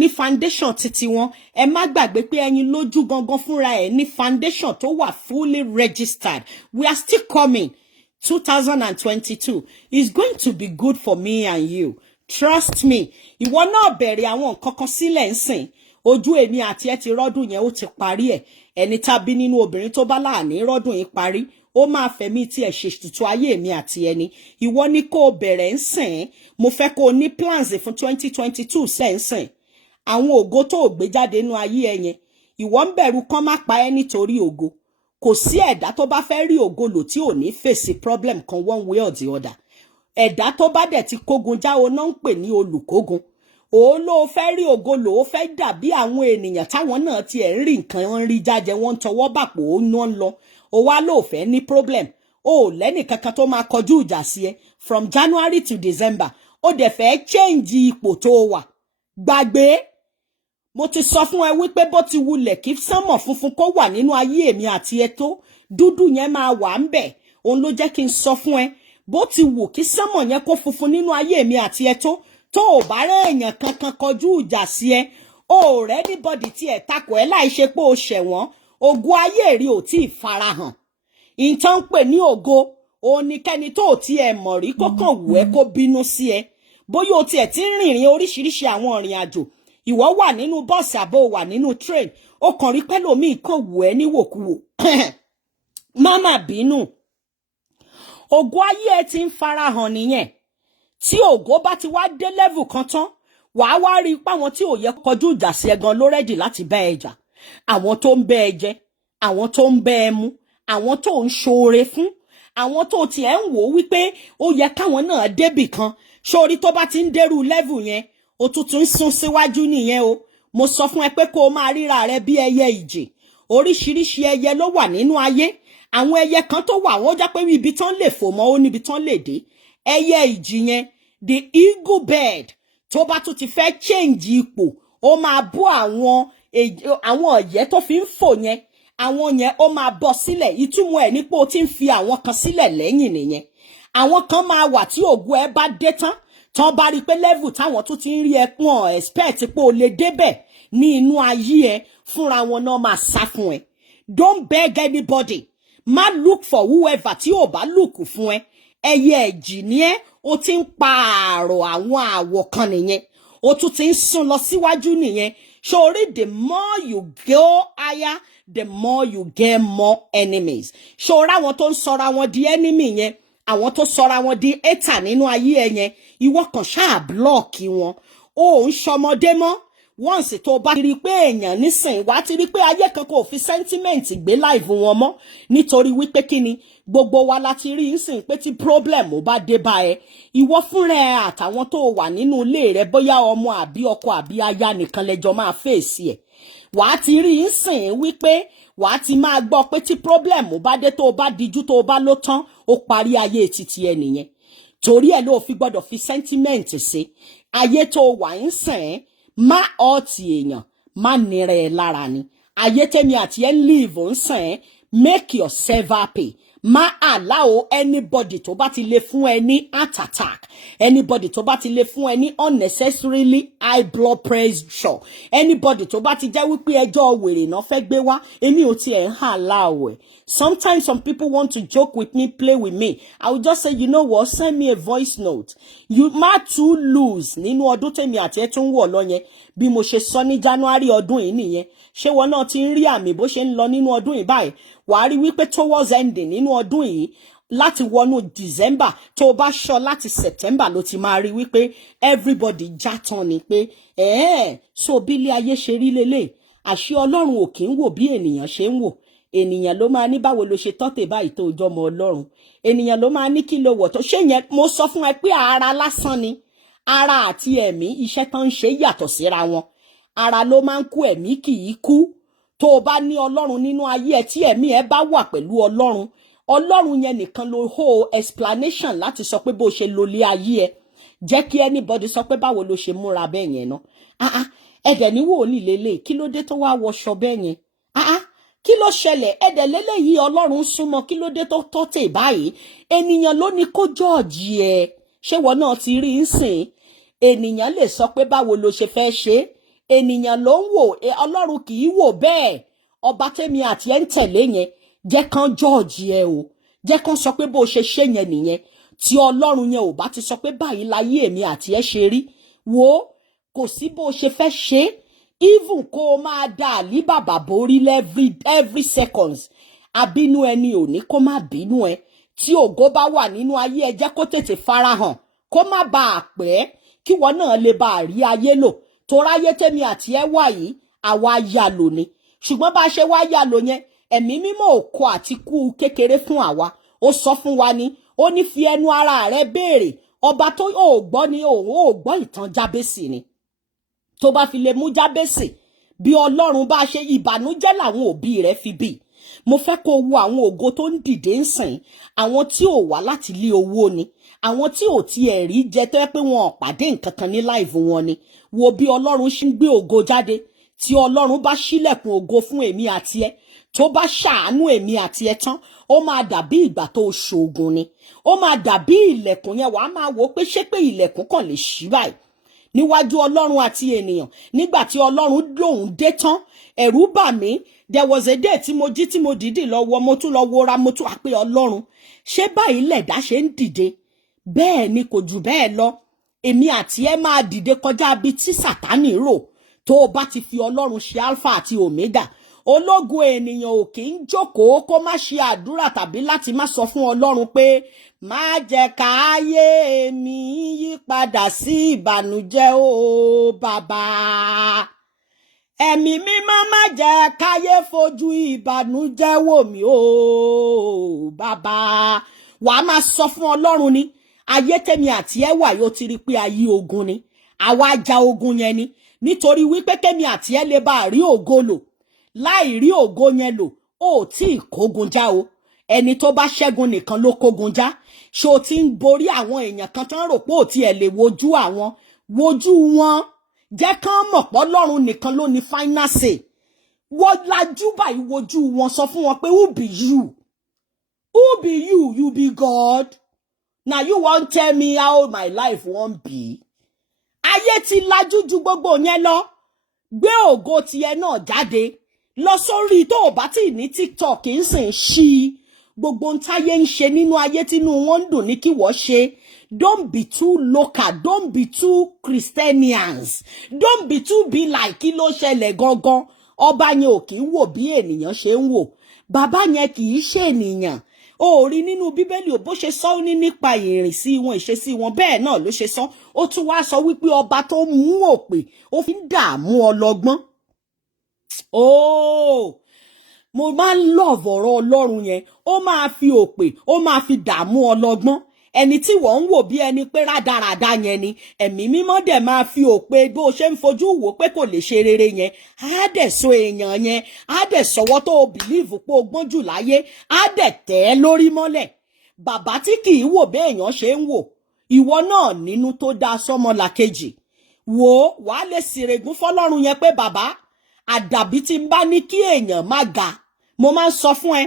ní foundation títí wọn ẹ má gbàgbé pé Eyinloju gangan fúnra ẹ̀ ní foundation tó wà fully registered we are still coming 2022 is going to be good for me and you trust me ìwọ náà bẹ̀rẹ̀ àwọn nǹkan kan sílẹ̀ ń sìn ojú èmi àti ẹ ti rọ́dún yẹn ó ti parí ẹ̀ ẹni tàbí nínú obìnrin tó bá láàní rọ́dún yìí parí ó máa fẹ̀mí tí ẹ ṣètùtù ayé mi àti ẹni ìwọ ní kó o bẹ̀rẹ̀ ń sìn mo fẹ́ kó o ní plans fún 2022 sẹ́ǹsìn àwọn ògo tó o gbé jáde nínú ayé ẹ yẹn ìwọ ń bẹ̀rù kán má pa ẹ́ nítorí ògo kò sí ẹ̀dá tó bá fẹ́ rí ògo lò tí ò ní fèsì problem kan one way or the other ẹ̀dá tó bá dẹ̀ ti kógun jáwọ́ náà ń pè ní olùkógun òun ló fẹ́ rí ògo lò ó fẹ́ dàbí àwọn ènìyàn táwọn náà ti ẹ̀ ń rí nǹkan ń rí jájẹ wọ́n ń tọwọ́ bàpò ó ná lọ ó wá ló fẹ́ ní problem ó lẹ́nì kankan tó máa kọjú ìjà sí ẹ from January to December ó dẹ̀ fẹ́ change ipò tó wà gbàgbé mo ti sọ fún ẹ wípé bó ti wulẹ̀ kí sánmọ̀ funfun kó wà nínú ayé èmi àti ẹ tó dúdú yẹn máa wà ń bẹ̀ òun ló jẹ́ kí n sọ fún ẹ bó ti wù kí sánmọ̀ yẹn kó funfun nínú ayé èmi àti ẹ tó ò bá rẹ̀ èèyàn kankan kọjú ìjà sí ẹ ó rẹ́ anybody tí ẹ̀ takò ẹ láì ṣe pé o ṣẹ̀wọ̀n ògo ayé rí ò tí ì farahàn ìtàn pè ní ògo oníkẹ́ni tó ti ẹ̀ mọ̀ rí kókàn wù ẹ́ kó bínú sí ẹ bóyá o tiẹ̀ ti ń rìnrìn oríṣiríṣi àwọn ìrìn àjò ìwọ wà nínú bọ́ọ̀sì àbó wà nínú train ó kàn rí pẹ́lòmíì kàn wù ẹ́ níwòkuwò má má bínú ògo ayé ẹ ti ń farahàn nìyẹn tí ògo bá ti wá dé level kan tán wàá wá rí páwọn tí ò yẹ kọjú ìjà sí ẹ gan ló rẹ́dì láti bá ẹ jà àwọn tó ń bẹ ẹ jẹ àwọn tó ń bẹ ẹ mu àwọn tó ń ṣoore fún àwọn tó tiẹ̀ ń wò wípé ó yẹ káwọn náà débì kan sórí tó bá ti ń dérú level yẹn ó tuntun ń sún síwájú nìyẹn o mo sọ fún ẹ pé kó o máa ríra rẹ bí ẹyẹ ìjì oríṣiríṣi ẹyẹ ló wà nínú ayé àwọn ẹyẹ kan tó wà wọ́n já pé ibi tán lè fò mọ́ ó níbi tán lè dé ẹyẹ ìjì yẹn the eagle bird tó bá tún ti fẹ́ change ipò ó máa bọ́ àwọn ọ̀yẹ́ tó fi ń fò yẹn àwọn yẹn ó máa bọ́ sílẹ̀ ìtumọ̀ ẹ̀ nípò ó ti ń fi àwọn kan sílẹ̀ lẹ́yìn nìyẹn àwọn kan máa wà tí ògo ẹ bá dé tán tán bá rí pé level táwọn tún ti ń rí ẹkún expect pé o lè débẹ̀ ní inú ayé ẹ fúnra wọn náà máa sá fún ẹ don't beg anybody má look for whoever tí ò bá look fún ẹ ẹyẹ ẹ̀jì ni ẹ o ti ń pààrọ̀ àwọn àwọ̀ kan nìyẹn o tún ti ń sún lọ síwájú nìyẹn sórí the more you go higher the more you get more enemies sórí àwọn tó ń sọra wọn di enemy yẹn àwọn tó sọra wọn di hater nínú ayé ẹ yẹn ìwọ kan ṣáà blọọkì wọn ó ń ṣọmọdé mọ́ once tó bá rí pé èèyàn nísìn wá ti rí pé ayé kan kò fi sentiment gbé live wọn mọ́ nítorí wípé kíni gbogbo wa láti rí nsìn pé tí problem ó bá dé bá ẹ ìwọ fúnra ẹ àtàwọn tó wà nínú ilé rẹ bóyá ọmọ àbí ọkọ àbí aya nìkan lẹjọ máa fèsì ẹ wàá ti rí nsìn wípé wàá ti máa gbọ́ pé tí problem ó bá dé tó bá dijú tó bá ló tán ó parí ayé títí ẹ nìyẹn torí ẹ ló fi gbọ́dọ̀ fi sentiment sí ayé tó wà ń sìn má ọtí èèyàn má nira ẹ lára ni ayé tèmi àti ẹ live ń sìn make yourself happy má allow anybody tó bá ti lè fún ẹ ní heart attack anybody tó bá ti lè fún ẹ ní unnecessarily high blood pressure anybody tó bá ti jẹ́ wípé ẹjọ́ wèrè náà fẹ́ gbé wá èmi ò tiẹ̀ ń allow ẹ sometimes some people want to joke with me play with me I will just say you know what send me a voice note you má too lose nínú ọdún tèmi àti ẹ tún wọ̀ lọ yẹn bí mo ṣe sọ ní January ọdún yìí nìyẹn. Ṣé wọn náà ti ń rí àmì bó ṣe ń lọ nínú ọdún yìí báyìí? Wàá rí wípé towards ending nínú ọdún yìí láti wọnú December tó bá ṣọ́ láti September ló ti máa rí wípé everybody já tán ni pé so bí ilé ayé ṣe rí lélẹ̀. Àṣé Ọlọ́run ò kí ń wò bí ènìyàn ṣe ń wò. Ènìyàn ló máa ní báwo ló ṣe tọ́tẹ̀ báyìí tó jọmọ Ọlọ́run. Ènìyàn ló máa ní kí lo wọ̀ tó ṣe yẹn. Mo sọ fún ẹ pé ara lásán ni. Ara àti ẹ̀mí iṣẹ́ tán ń ṣe yàtọ̀ síra wọn. Ara ló máa ń kú, ẹ̀mí kì í kú. Tó o bá ní Ọlọ́run nínú ayé ẹ tí ẹ̀mí ẹ bá wà pẹ̀lú Ọlọ́run, Ọlọ́run yẹn nìkan ló hó explanation láti sọ pé bó ṣe lo lé ayé ẹ. Jẹ́ kí anybody sọ pé báwo ló ṣe múra bẹ́ẹ̀ yẹn náà. Ẹ̀dẹ̀ ní wòlíì lélẹ̀ kí ló dé tó wá wọṣọ bẹ́ẹ̀ yẹn? Kí ló ṣẹlẹ̀? Ẹ̀dẹ̀ lélẹ̀ yìí Ọlọ́run súnmọ́, kí ló dé tó tọ́tẹ̀ báyìí? Ènìyàn ló ní kó jọ́ọ̀jì ẹ. Ṣé wọn náà ti rí ń sìn? Ènìyàn lè sọ pé báwo ló ṣe fẹ́ ṣe? Ènìyàn ló ń wò, Ọlọ́run kì í wò bẹ́ẹ̀. Ọba tèmi àti ẹ̀ ń tẹ̀lé yẹn, jẹ́ kán jọ́ọ̀jì ẹ o. Jẹ́ kán sọ pé bó ṣe ṣe yẹn nìyẹn. Tí Ọlọ́run yẹn ò bá ti sọ pé báyìí láyé èmi àti ẹ ṣe rí. Wò ó, kò sí bó ṣe fẹ́ ṣe. Even kó o máa dá àlí bàbà borí every seconds. Àbínú ẹni ò ní kó má bínú ẹ. Tí ògo bá wà nínú ayé ẹ, jẹ́ kó tètè farahàn. Kó má bàa pẹ́. Kí wọn náà lè bá rí ayé lò. Toráyé tèmi àti ẹ wà yìí, àwa yà lò ni. Ṣùgbọ́n bá ṣe wá yà lò yẹn, ẹ̀mí mímọ́ òkò àti kú kékeré fún àwa. Ó sọ fún wa ni, ó ní fi ẹnu ara rẹ béèrè. Ọba tó ò gbọ́ ni ò gbọ́ ìtàn Jábésì ni. Tó bá fi lè mú Jábésì, bí Ọlọ́run bá ṣe ìbànújẹ́ làwọn òbí rẹ̀ fi bí. Mo fẹ́ kó wo àwọn ògo tó ń dìde ń sìn. Àwọn tí ò wá láti lé owó ni. Àwọn tí ò tiẹ̀ rí jẹ tó yẹ pé wọn ò pàdé nǹkan kan ní live wọn ni. Wo bí Ọlọ́run ṣe ń gbé ògo jáde. Tí Ọlọ́run bá ṣílẹ̀kùn ògo fún èmi àti ẹ, tó bá ṣàánú èmi àti ẹ tán, ó máa dàbí ìgbà tó ṣoògùn ni. Ó máa dàbí ilẹ̀kùn yẹn, wàá máa wò pé ṣé pé ilẹ̀kùn kàn lè ṣí báyìí níwájú Ọlọ́run àti ènìyàn. Nígbà tí Ọlọ́run lòun dé tán, ẹ̀rù bà mí. There was a day tí mo jí tí mo dìídì lọ wọ, mo tún lọ wora, mo tún wá pé Ọlọ́run, ṣé báyìí lẹ̀dá ṣe ń dìde? Bẹ́ẹ̀ ni kò jù bẹ́ẹ̀ lọ. Èmi àti ẹ máa dìde kọjá bí tí Sátánì rò. Tó o bá ti fi Ọlọ́run ṣe Alpha àti Omega. Ológun ènìyàn ò kì í jókòó kó má ṣe àdúrà tàbí láti má sọ fún Ọlọ́run pé má jẹ́ káyé mi yí padà sí ìbànújẹ́ o bàbá. Ẹ̀mí mímọ́ má jẹ́ káyé fojú ìbànújẹ́ wò mí o bàbá. Wàá máa sọ fún Ọlọ́run ni. Ayé tèmi àti ẹ wà yóò ti rí pé ayé ogun ni. Àwa ja ogun yẹn ni. Nítorí wípé kémi àti ẹ lè bá rí ògo lò. Láì rí ògo yẹn lò, ó tí ì kógun já o. Ẹni tó bá ṣẹ́gun nìkan ló kógun já. Ṣé o ti ń borí àwọn èèyàn kan tán rò pé ò tiẹ̀ lè wojú àwọn? Wojú wọn. Jẹ́ kán mọ̀ pé Ọlọ́run nìkan ló ní final say. Wọ́n lajú báyìí wojú wọn, sọ fún wọn pé who be you? Who be you? You be God. Now you wan tell me how my life wan be? Ayé ti lajú ju gbogbo yẹn lọ. Gbé ògo tiẹ̀ náà jáde. Lọ sórí tó ò bá tí ní TikTok ń sìn ṣí. Gbogbo ń táyé ń ṣe nínú ayé tínú wọn ń dùn ní kí wọ́n ṣe. Don't be too local. Don't be too Christianians. Don't be too be like kí ló ṣẹlẹ̀ gangan. Ọba yẹn ò kì í wò bí ènìyàn ṣe ń wò. Bàbá yẹn kì í ṣe ènìyàn. Ó rí nínú Bíbélì ò bó ṣe sọ ní nípa ìrìnsí wọn, ìṣesí wọn, bẹ́ẹ̀ náà ló ṣe sọ. Ó tún wá sọ wípé ọba tó mú òpè, ó fi ń dààmú ọlọ́gbọ́n. Mo máa ń love ọ̀rọ̀ Ọlọ́run yẹn. Ó máa fi òpè, ó máa fi dààmú ọlọ́gbọ́n. Ẹni tí wọ́n ń wò bí ẹni pé rádaràda yẹn ni, ẹ̀mí mímọ́ dẹ̀ máa fi òpè bó ṣe ń fojú wò pé kò lè ṣe rere yẹn. Á dẹ̀ so èèyàn yẹn, á dẹ̀ sọwọ́ tó o bìlíìfù pé o gbọ́n jù láyé, á dẹ̀ tẹ̀ ẹ́ lórí mọ́lẹ̀. Bàbá tí kì í wò bí èèyàn ṣe ń wò, ìwọ náà nínú tó dáa sọ́mọlàkejì. Wò ó, wàá lè sìrègùn fọ́lọ́run yẹn pé bàbá, àdàbí tí ń bá ní kí èèyàn má ga. Mo máa ń sọ fún ẹ,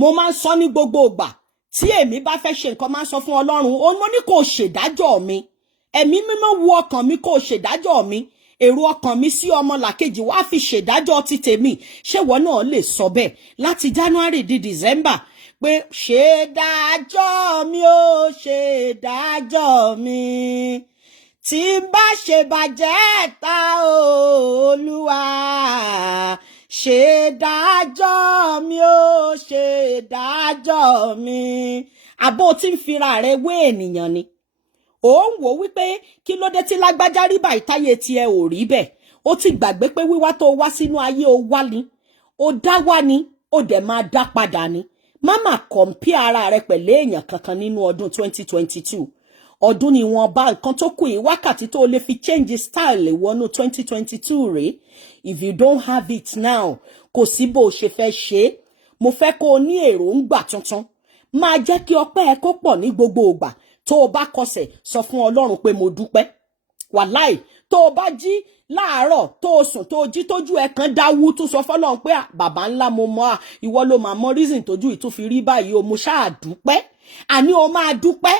mo máa ń sọ ní gbogbo ìgbà. Tí èmi bá fẹ́ ṣe nǹkan máa ń sọ fún Ọlọ́run, ó mo ní kó ṣèdájọ́ mi. Ẹ̀mí mímọ́ wo ọkàn mi kó ṣèdájọ́ mi. Èrò ọkàn mi sí ọmọlàkejì wá fi ṣèdájọ́ ti tèmi. Ṣé ìwọ náà lè sọ bẹ́ẹ̀ láti January di December pé ṣèdájọ́ mi ó ṣèdájọ́ mi. tí n bá ṣe bàjẹ́ ta Olúwa ṣe dájọ́ mi ó ṣe dájọ́ mi. Àbó tí ń fira rẹ̀ wé ènìyàn ni. Ó ń wò wípé kí ló dé tí lágbájá rí báyìí táyé tiẹ̀ ò rí bẹ́ẹ̀. Ó ti gbàgbé pé wíwá tó wá sínú ayé ó wá ni. Ó dá wá ni, ó dẹ̀ máa dá padà ni. Má mà compare ara rẹ pẹ̀lú èèyàn kankan nínú ọdún 2022. Ọdún ni wọ́n bá nǹkan tó kù yìí wákàtí tó lè fi change style wọnú 2022 rèé. If you don't have it now, kò sí bó ṣe fẹ́ ṣe. Mo fẹ́ kó o ní èròǹgbà tuntun. Máa jẹ́ kí ọpẹ́ ẹ kó pọ̀ ní gbogbo ìgbà. Tó o bá kọsẹ̀ sọ fún Ọlọ́run pé mo dúpẹ́. Wàláì, tó o bá jí láàárọ̀ tó o sùn tó o jí tójú ẹ kan dáwú tó sọ fọ́lọ́run pé bàbá ńlá mo mọ̀ ìwọ ló máa mọ reason tójú ìtú fi rí báyìí o mo ṣáà dúpẹ́. Àní o máa dúpẹ́.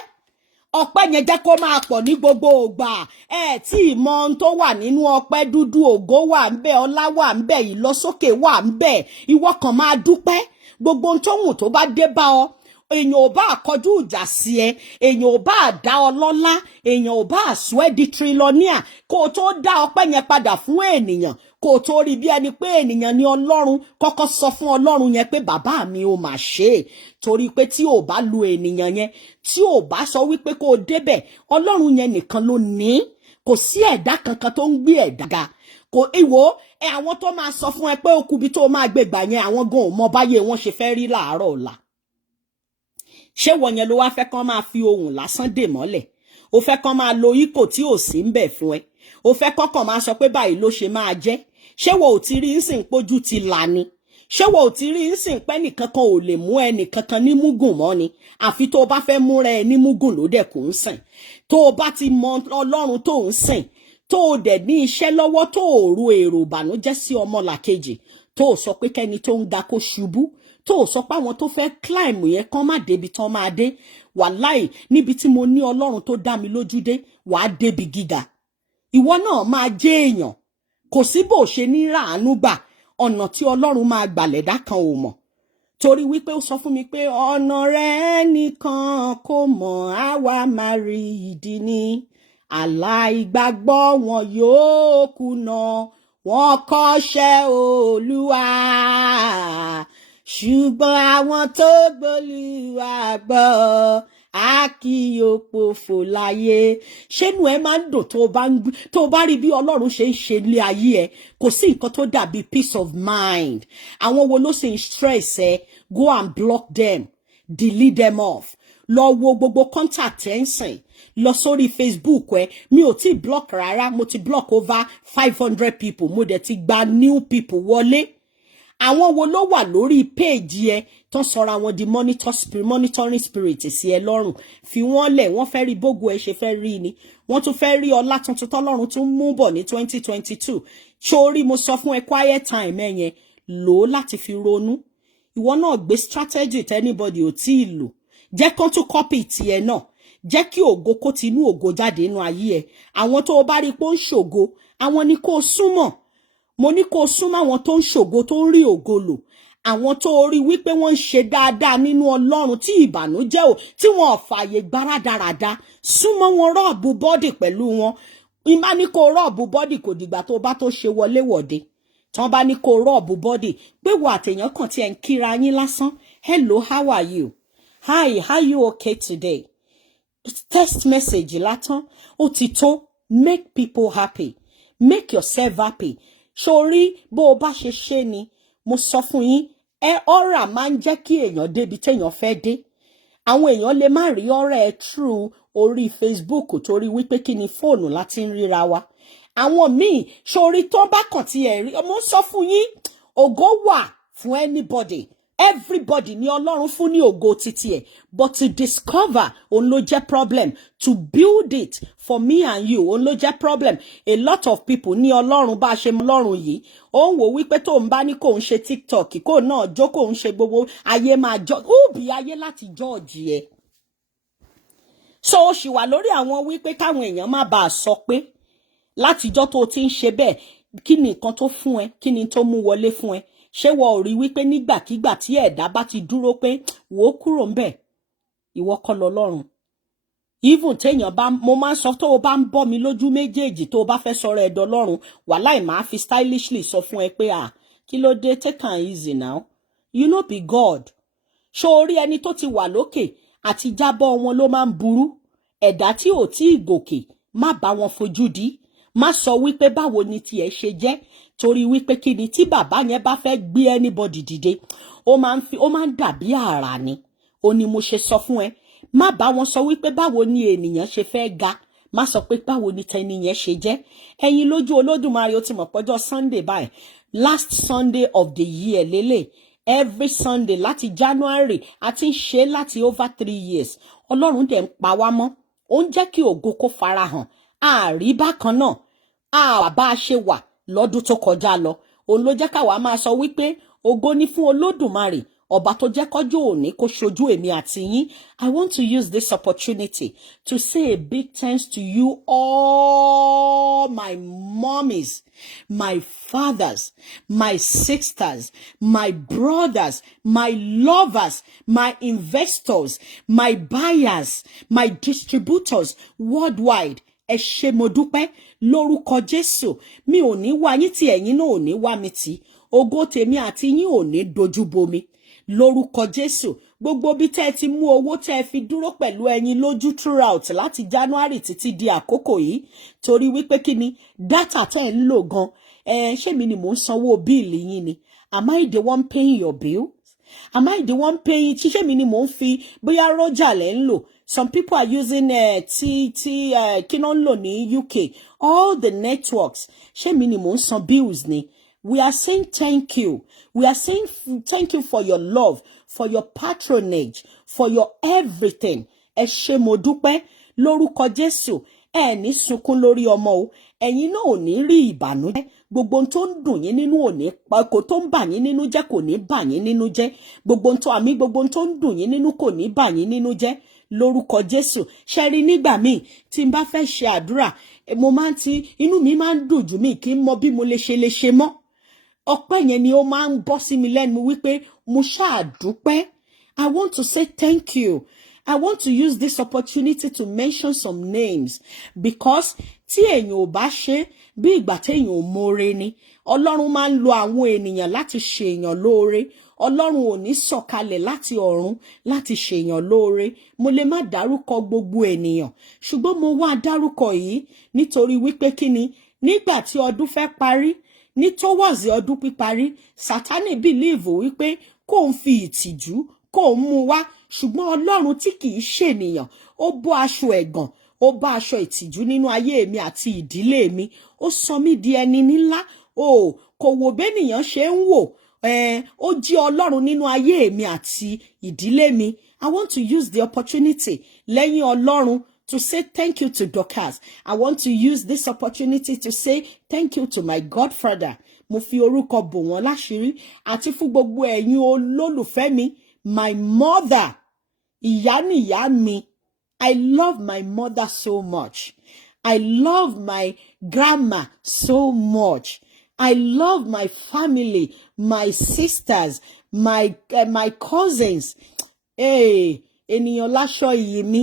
Ọpẹ́ yẹn jẹ́ kó máa pọ̀ ní gbogbo ìgbà. Tí ìmọ̀ ohun tó wà nínú ọpẹ́ dúdú ògo wà ńbẹ̀ ọlá wà ńbẹ̀ ìlọsókè wà ńbẹ̀ ìwọ kan máa dúpẹ́. Gbogbo ohun tó wù tó bá dé bá ọ èèyàn ò bá kọjú ìjà sí ẹ èèyàn ò bá dá ọ lọ́lá èèyàn ò bá sọ ẹ́ di trillionaire kó o tó dá ọpẹ́ yẹn padà fún ènìyàn kó o tó rí bí ẹni pé ènìyàn ni Ọlọ́run kọ́kọ́ sọ fún Ọlọ́run yẹn pé bàbá mi ò mà ṣe é torí pé tí ò bá lu ènìyàn yẹn tí ò bá sọ wípé kó o débẹ̀ Ọlọ́run yẹn nìkan ló ní kò sí ẹ̀dá kankan tó ń gbé ẹ̀dá ga kò ìwò àwọn tó máa sọ fún ẹ pé ó kubi tó máa gbégbà yẹn àwọn gan ò mọ báyé wọn ṣe fẹ́ rí láàárọ̀ ọ̀la. Ṣé wọ́n yẹn ló wá fẹ́ kán máa fi ohùn lásán dè mọ́lẹ̀ ó fẹ́ kán máa lo ikò tí ò sí ń bẹ̀ fún ẹ ó fẹ́ kọ́kàn máa sọ pé báyìí ló ṣe máa jẹ́ ṣé wọ́n ò ti rí nsìn pójú ti là ni ṣé wọ́n ò ti rí nsìn pé nìkankan ò lè mú ẹnìkankan ní múgùn mọ́ ni àfi tó o bá fẹ́ múra ẹ ní múgùn ló dẹ̀ kò ń sìn tó o bá ti mọ Ọlọ́run tó ń sìn tó o dẹ̀ ní iṣẹ́ lọ́wọ́ tó o ro èrò ìbànújẹ́ sí ọmọlàkejì tó o sọ pé kẹ́ni tó ń ga kó ṣubú tó o sọ pé àwọn tó fẹ́ climb yẹn kán má débi tán máa dé wàláì níbi tí mo ní Ọlọ́run tó dá mi lójú dé wàá débi gíga ìwọ náà máa jẹ́ èèyàn kò sí bó ṣe ní ràánú gbà ọ̀nà tí Ọlọ́run máa gbàlẹ̀dá kan ò mọ̀ torí wípé ó sọ fún mi pé ọ̀nà rẹ̀ nìkan kò mọ̀ àwa máa rí ìdí ni aláìgbàgbọ́ wọn yóò kùnà wọn kọ́ṣẹ́ Olúwa ṣùgbọ́n àwọn tó gbólúwa gbọ́ a kì yóò pòfo láyé ṣénu ẹ máa ń dùn tó bá rí bí Ọlọ́run ṣe ń ṣe ilé ayé ẹ kò sí nǹkan tó dàbí peace of mind àwọn wo ló sì ń stress ẹ go and block them delete them off lọ wo gbogbo contact ẹ ń sìn lọ sórí Facebook ẹ mi ò tí block rárá mo ti block over 500 people mo dẹ̀ ti gba new people wọlé àwọn wo ló wà lórí page ẹ tán sọra wọn di monitoring spirit sí ẹ lọ́rùn fi wọ́n lẹ̀ wọ́n fẹ́ rí bógo ẹ ṣe fẹ́ rí ni wọ́n tún fẹ́ rí ọlá tuntun tọ́lọ́run tún mú bọ̀ ní 2022 sórí mo sọ fún ẹ quiet time ẹ yẹn lò ó láti fi ronú ìwọ náà gbé strategy tí anybody ò tí ì lò jẹ́ kán tún copy tiẹ̀ náà jẹ́ kí ògo kó ti inú ògo jáde nínú ayé ẹ àwọn tó o bá rí pé ó ń ṣògo àwọn ni kó o súnmọ́ mo ní kó o súnmọ́ àwọn tó ń ṣògo tó ń rí ògo lò àwọn tó rí wípé wọ́n ń ṣe dáadáa nínú Ọlọ́run tí ìbànújẹ́ ò tí wọ́n ò fààyè gbáradàradà súnmọ́ wọn rọ́ọ̀bù bọ́dì pẹ̀lú wọn ìbá ní kó rọ́ọ̀bù bọ́dì kò dìgbà tó bá tó ṣe wọléwọ̀de tí wọ́n bá ní kó rọ́ọ̀bù bọ́dì pé wà àtẹ̀yàn kan tí ẹ̀ ń kíra yín lásán hello how are you hi how you okay today text message látán ó ti tó make people happy make yourself happy sórí bó o bá ṣe ṣe ni mo sọ fún yín ọ̀rà máa ń jẹ́ kí èèyàn débi téèyàn fẹ́ dé àwọn èèyàn lè má rí ọ̀rẹ́ ẹ through orí Facebook torí wípé kí ni fóònù láti ń ríra wa àwọn míì sórí tó bá kàn tí ẹ rí mo sọ fún yín ògo wà fún anybody everybody ni Ọlọ́run fún ní ògo títí ẹ̀ but to discover òun ló jẹ́ problem to build it for me and you òun ló jẹ́ problem a lot of people ní Ọlọ́run bá ṣe mọ Ọlọ́run yìí ó ń wò wípé tó ń bá ní kò ń ṣe TikTok kò náà jó kò ń ṣe gbogbo ayé máa jọ bí ayé láti jọ́ọ̀jì ẹ̀ so ó sì wà lórí àwọn wípé káwọn èèyàn má bàa sọ pé látijọ́ tó ti ń ṣe bẹ́ẹ̀ kí ni nǹkan tó fún ẹ kí ni tó mú wọlé fún ẹ ṣé wọ́n ò rí wípé nígbàkígbà tí ẹ̀dá bá ti dúró pé wò ó kúrò ń bẹ̀ ìwọ kọ́ lọ́lọ́run even téèyàn bá mo máa ń sọ tó o bá ń bọ́ mi lójú méjèèjì tó o bá fẹ́ sọ̀rọ̀ ẹ̀dọ̀ Ọlọ́run wàláì máa fi stylishly sọ fún ẹ pé kí ló dé, take am easy now, you no be God. Ṣó orí ẹni tó ti wà lókè àti jábọ́ wọn ló máa ń burú. Ẹ̀dá tí ò tí ì gòkè má bá wọn fojú di, má sọ wípé báwo ni tiẹ̀ ṣe jẹ́, torí wípé kí ni tí bàbá yẹn bá fẹ́ gbé anybody dìde ó máa ń dàbí àrà ni. Ó ní mo ṣe sọ fún ẹ, má bá wọn sọ wípé báwo ni ènìyàn ṣe fẹ́ ga, má sọ pé báwo ni tẹni yẹn ṣe jẹ́. Eyinloju Olodumare ó ti mọ̀ pọ́jọ́ Sunday báyìí, last Sunday of the year lélẹ̀, every Sunday láti January àti ń ṣe láti over 3 years. Ọlọ́run dẹ̀ ń pa wá mọ́, ó ń jẹ́ kí ògo kó farahàn. Àrí bákan náà bá a ṣe wà lọ́dún tó kọjá lọ. Òun ló jẹ́ káwa máa sọ wípé ògo ni fún Olódùmarè, ọba tó jẹ́ kọ́jọ́ òní kó ṣojú èmi àti yín. I want to use this opportunity to say a big thanks to you all, my mommies, my fathers, my sisters, my brothers, my lovers, my investors, my buyers, my distributors worldwide. Ẹ ṣé mo dúpẹ́ lórúkọ Jésù. Mi ò ní wá yín tí ẹ̀yin náà ò ní wá mi tì. Ògo tèmi àti yín ò ní dojú bomi lórúkọ Jésù. Gbogbo bí tẹ́ ti mú owó tẹ́ fi dúró pẹ̀lú Eyinloju throughout láti January títí di àkókò yìí, torí wípé kí ni data tẹ́ ń lò gan. Ṣé mi ni mò ń sanwó bíìlì yín ni? Am I the one paying your bill? Am I the one paying? Ṣé mi ni mò ń fi bóyá rọ́jà lẹ́ ń lò? Some people are using kí ló ń lò ní UK, all the networks. Ṣé mi ni mò ń san bills ni? We are saying thank you. We are saying thank you for your love, for your patronage, for your everything. Ẹ ṣé mo dúpẹ́ lórúkọ Jésù. Ẹ ní sunkún lórí ọmọ o. Ẹ̀yin náà ò ní rí ìbànújẹ́. Gbogbo ohun tó ń dùn yín nínú ò ní kò tó ń bà yín nínú jẹ́ kò ní bà yín nínú jẹ́. Gbogbo ohun tó ń dùn yín nínú kò ní bà yín nínú jẹ́ lórúkọ Jésù. Ṣé rí nígbà míì tí n bá fẹ́ ṣe àdúrà, mo máa ń inú mi máa ń dùn jù mí kí n mọ bí mo lè ṣe mọ́. Ọpẹ́ yẹn ni ó máa ń bọ́ sí mi lẹ́nu wípé mo ṣáà dúpẹ́. I want to say thank you. I want to use this opportunity to mention some names because tí èèyàn ò bá ṣe bí ìgbà téèyàn ò mọ̀re ni. Ọlọ́run máa ń lo àwọn ènìyàn láti ṣe èèyàn lóore. Ọlọ́run ò ní sọ̀kalẹ̀ láti ọ̀run láti ṣe èèyàn lóore. Mo lè má dárúkọ gbogbo ènìyàn, ṣùgbọ́n mo wá dárúkọ yìí nítorí wípé kí ni nígbà tí ọdún fẹ́ parí, ní towards ọdún píparí, Sátánì believe wípé kó ń fi ìtìjú kó ń mú wá, ṣùgbọ́n Ọlọ́run tí kì í ṣènìyàn ó bọ́ aṣọ ẹ̀gàn, ó bá aṣọ ìtìjú nínú ayé mi àti ìdílé mi, ó sọ mí di ẹni ńlá. Kò wò bẹ́nìyàn ṣe ń wò, ó jí Ọlọ́run nínú ayé mi àti ìdílé mi. I want to use the opportunity lẹ́yìn Ọlọ́run to say thank you to Dorcas. I want to use this opportunity to say thank you to my godfather. Mo fi orúkọ bò wọ́n láṣìírí àti fún gbogbo ẹ̀yin olólùfẹ́ mi. My mother, ìyá nìyá mi. I love my mother so much. I love my grandma so much. I love my family, my sisters, my cousins. Ènìyàn láṣọ iyì mi.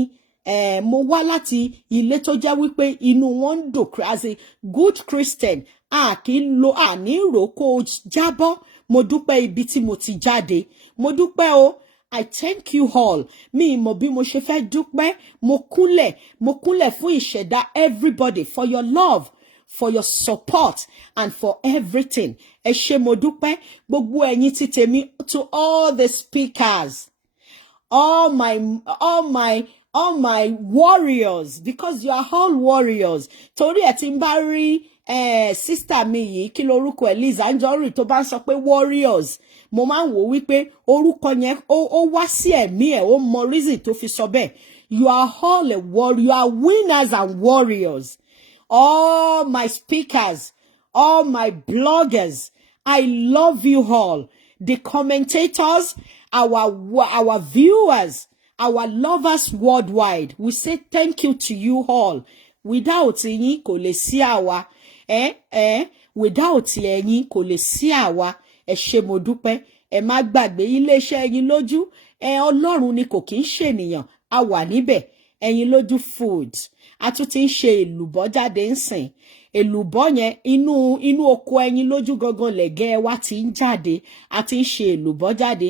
Mo wá láti ilé tó jẹ́ wípé inú wọn ń dùn as a good Christian. Àní rò kó jábọ́. Mo dúpẹ́ ibi tí mo ti jáde. Mo dúpẹ́ o. I thank you all. Mi mọ̀ bí mo ṣe fẹ́ dúpẹ́. Mo kúnlẹ̀ fún ìṣẹ̀dá everybody for your love, for your support and for everything. Ẹ ṣé mo dúpẹ́. Gbogbo ẹ̀yin tí tèmi, to all the speakers, all my warriors, because you are all warriors. Torí ẹ tí ń bá rí sister mi yìí kí lorúkọ Liz Anjorin tó bá sọ pé warriors, mo máa ń wò wípé orúkọ yẹn ó wá sí ẹ̀mí ẹ̀, ó mọ reason tó fi sọ bẹ́ẹ̀. You are all a warrior. You are winners and warriors. All my speakers, all my bloggers, I love you all. The commentators, our viewers, our lovers worldwide, we say thank you to you all. Without yín kò lè sí àwa. Without yín kò lè sí àwa. Ẹ ṣé mo dúpẹ́. Ẹ má gbàgbé iléeṣẹ́ Eyinloju. Ọlọ́run ni kò kí ń ṣènìyàn. A wà níbẹ̀. Eyinloju food a tún ti ń ṣe èlùbọ́ jáde ń sìn èlùbọ́ yẹn inú oko Eyinloju gangan lẹ̀gẹ́ wa ti ń jáde a ti ń ṣe èlùbọ́ jáde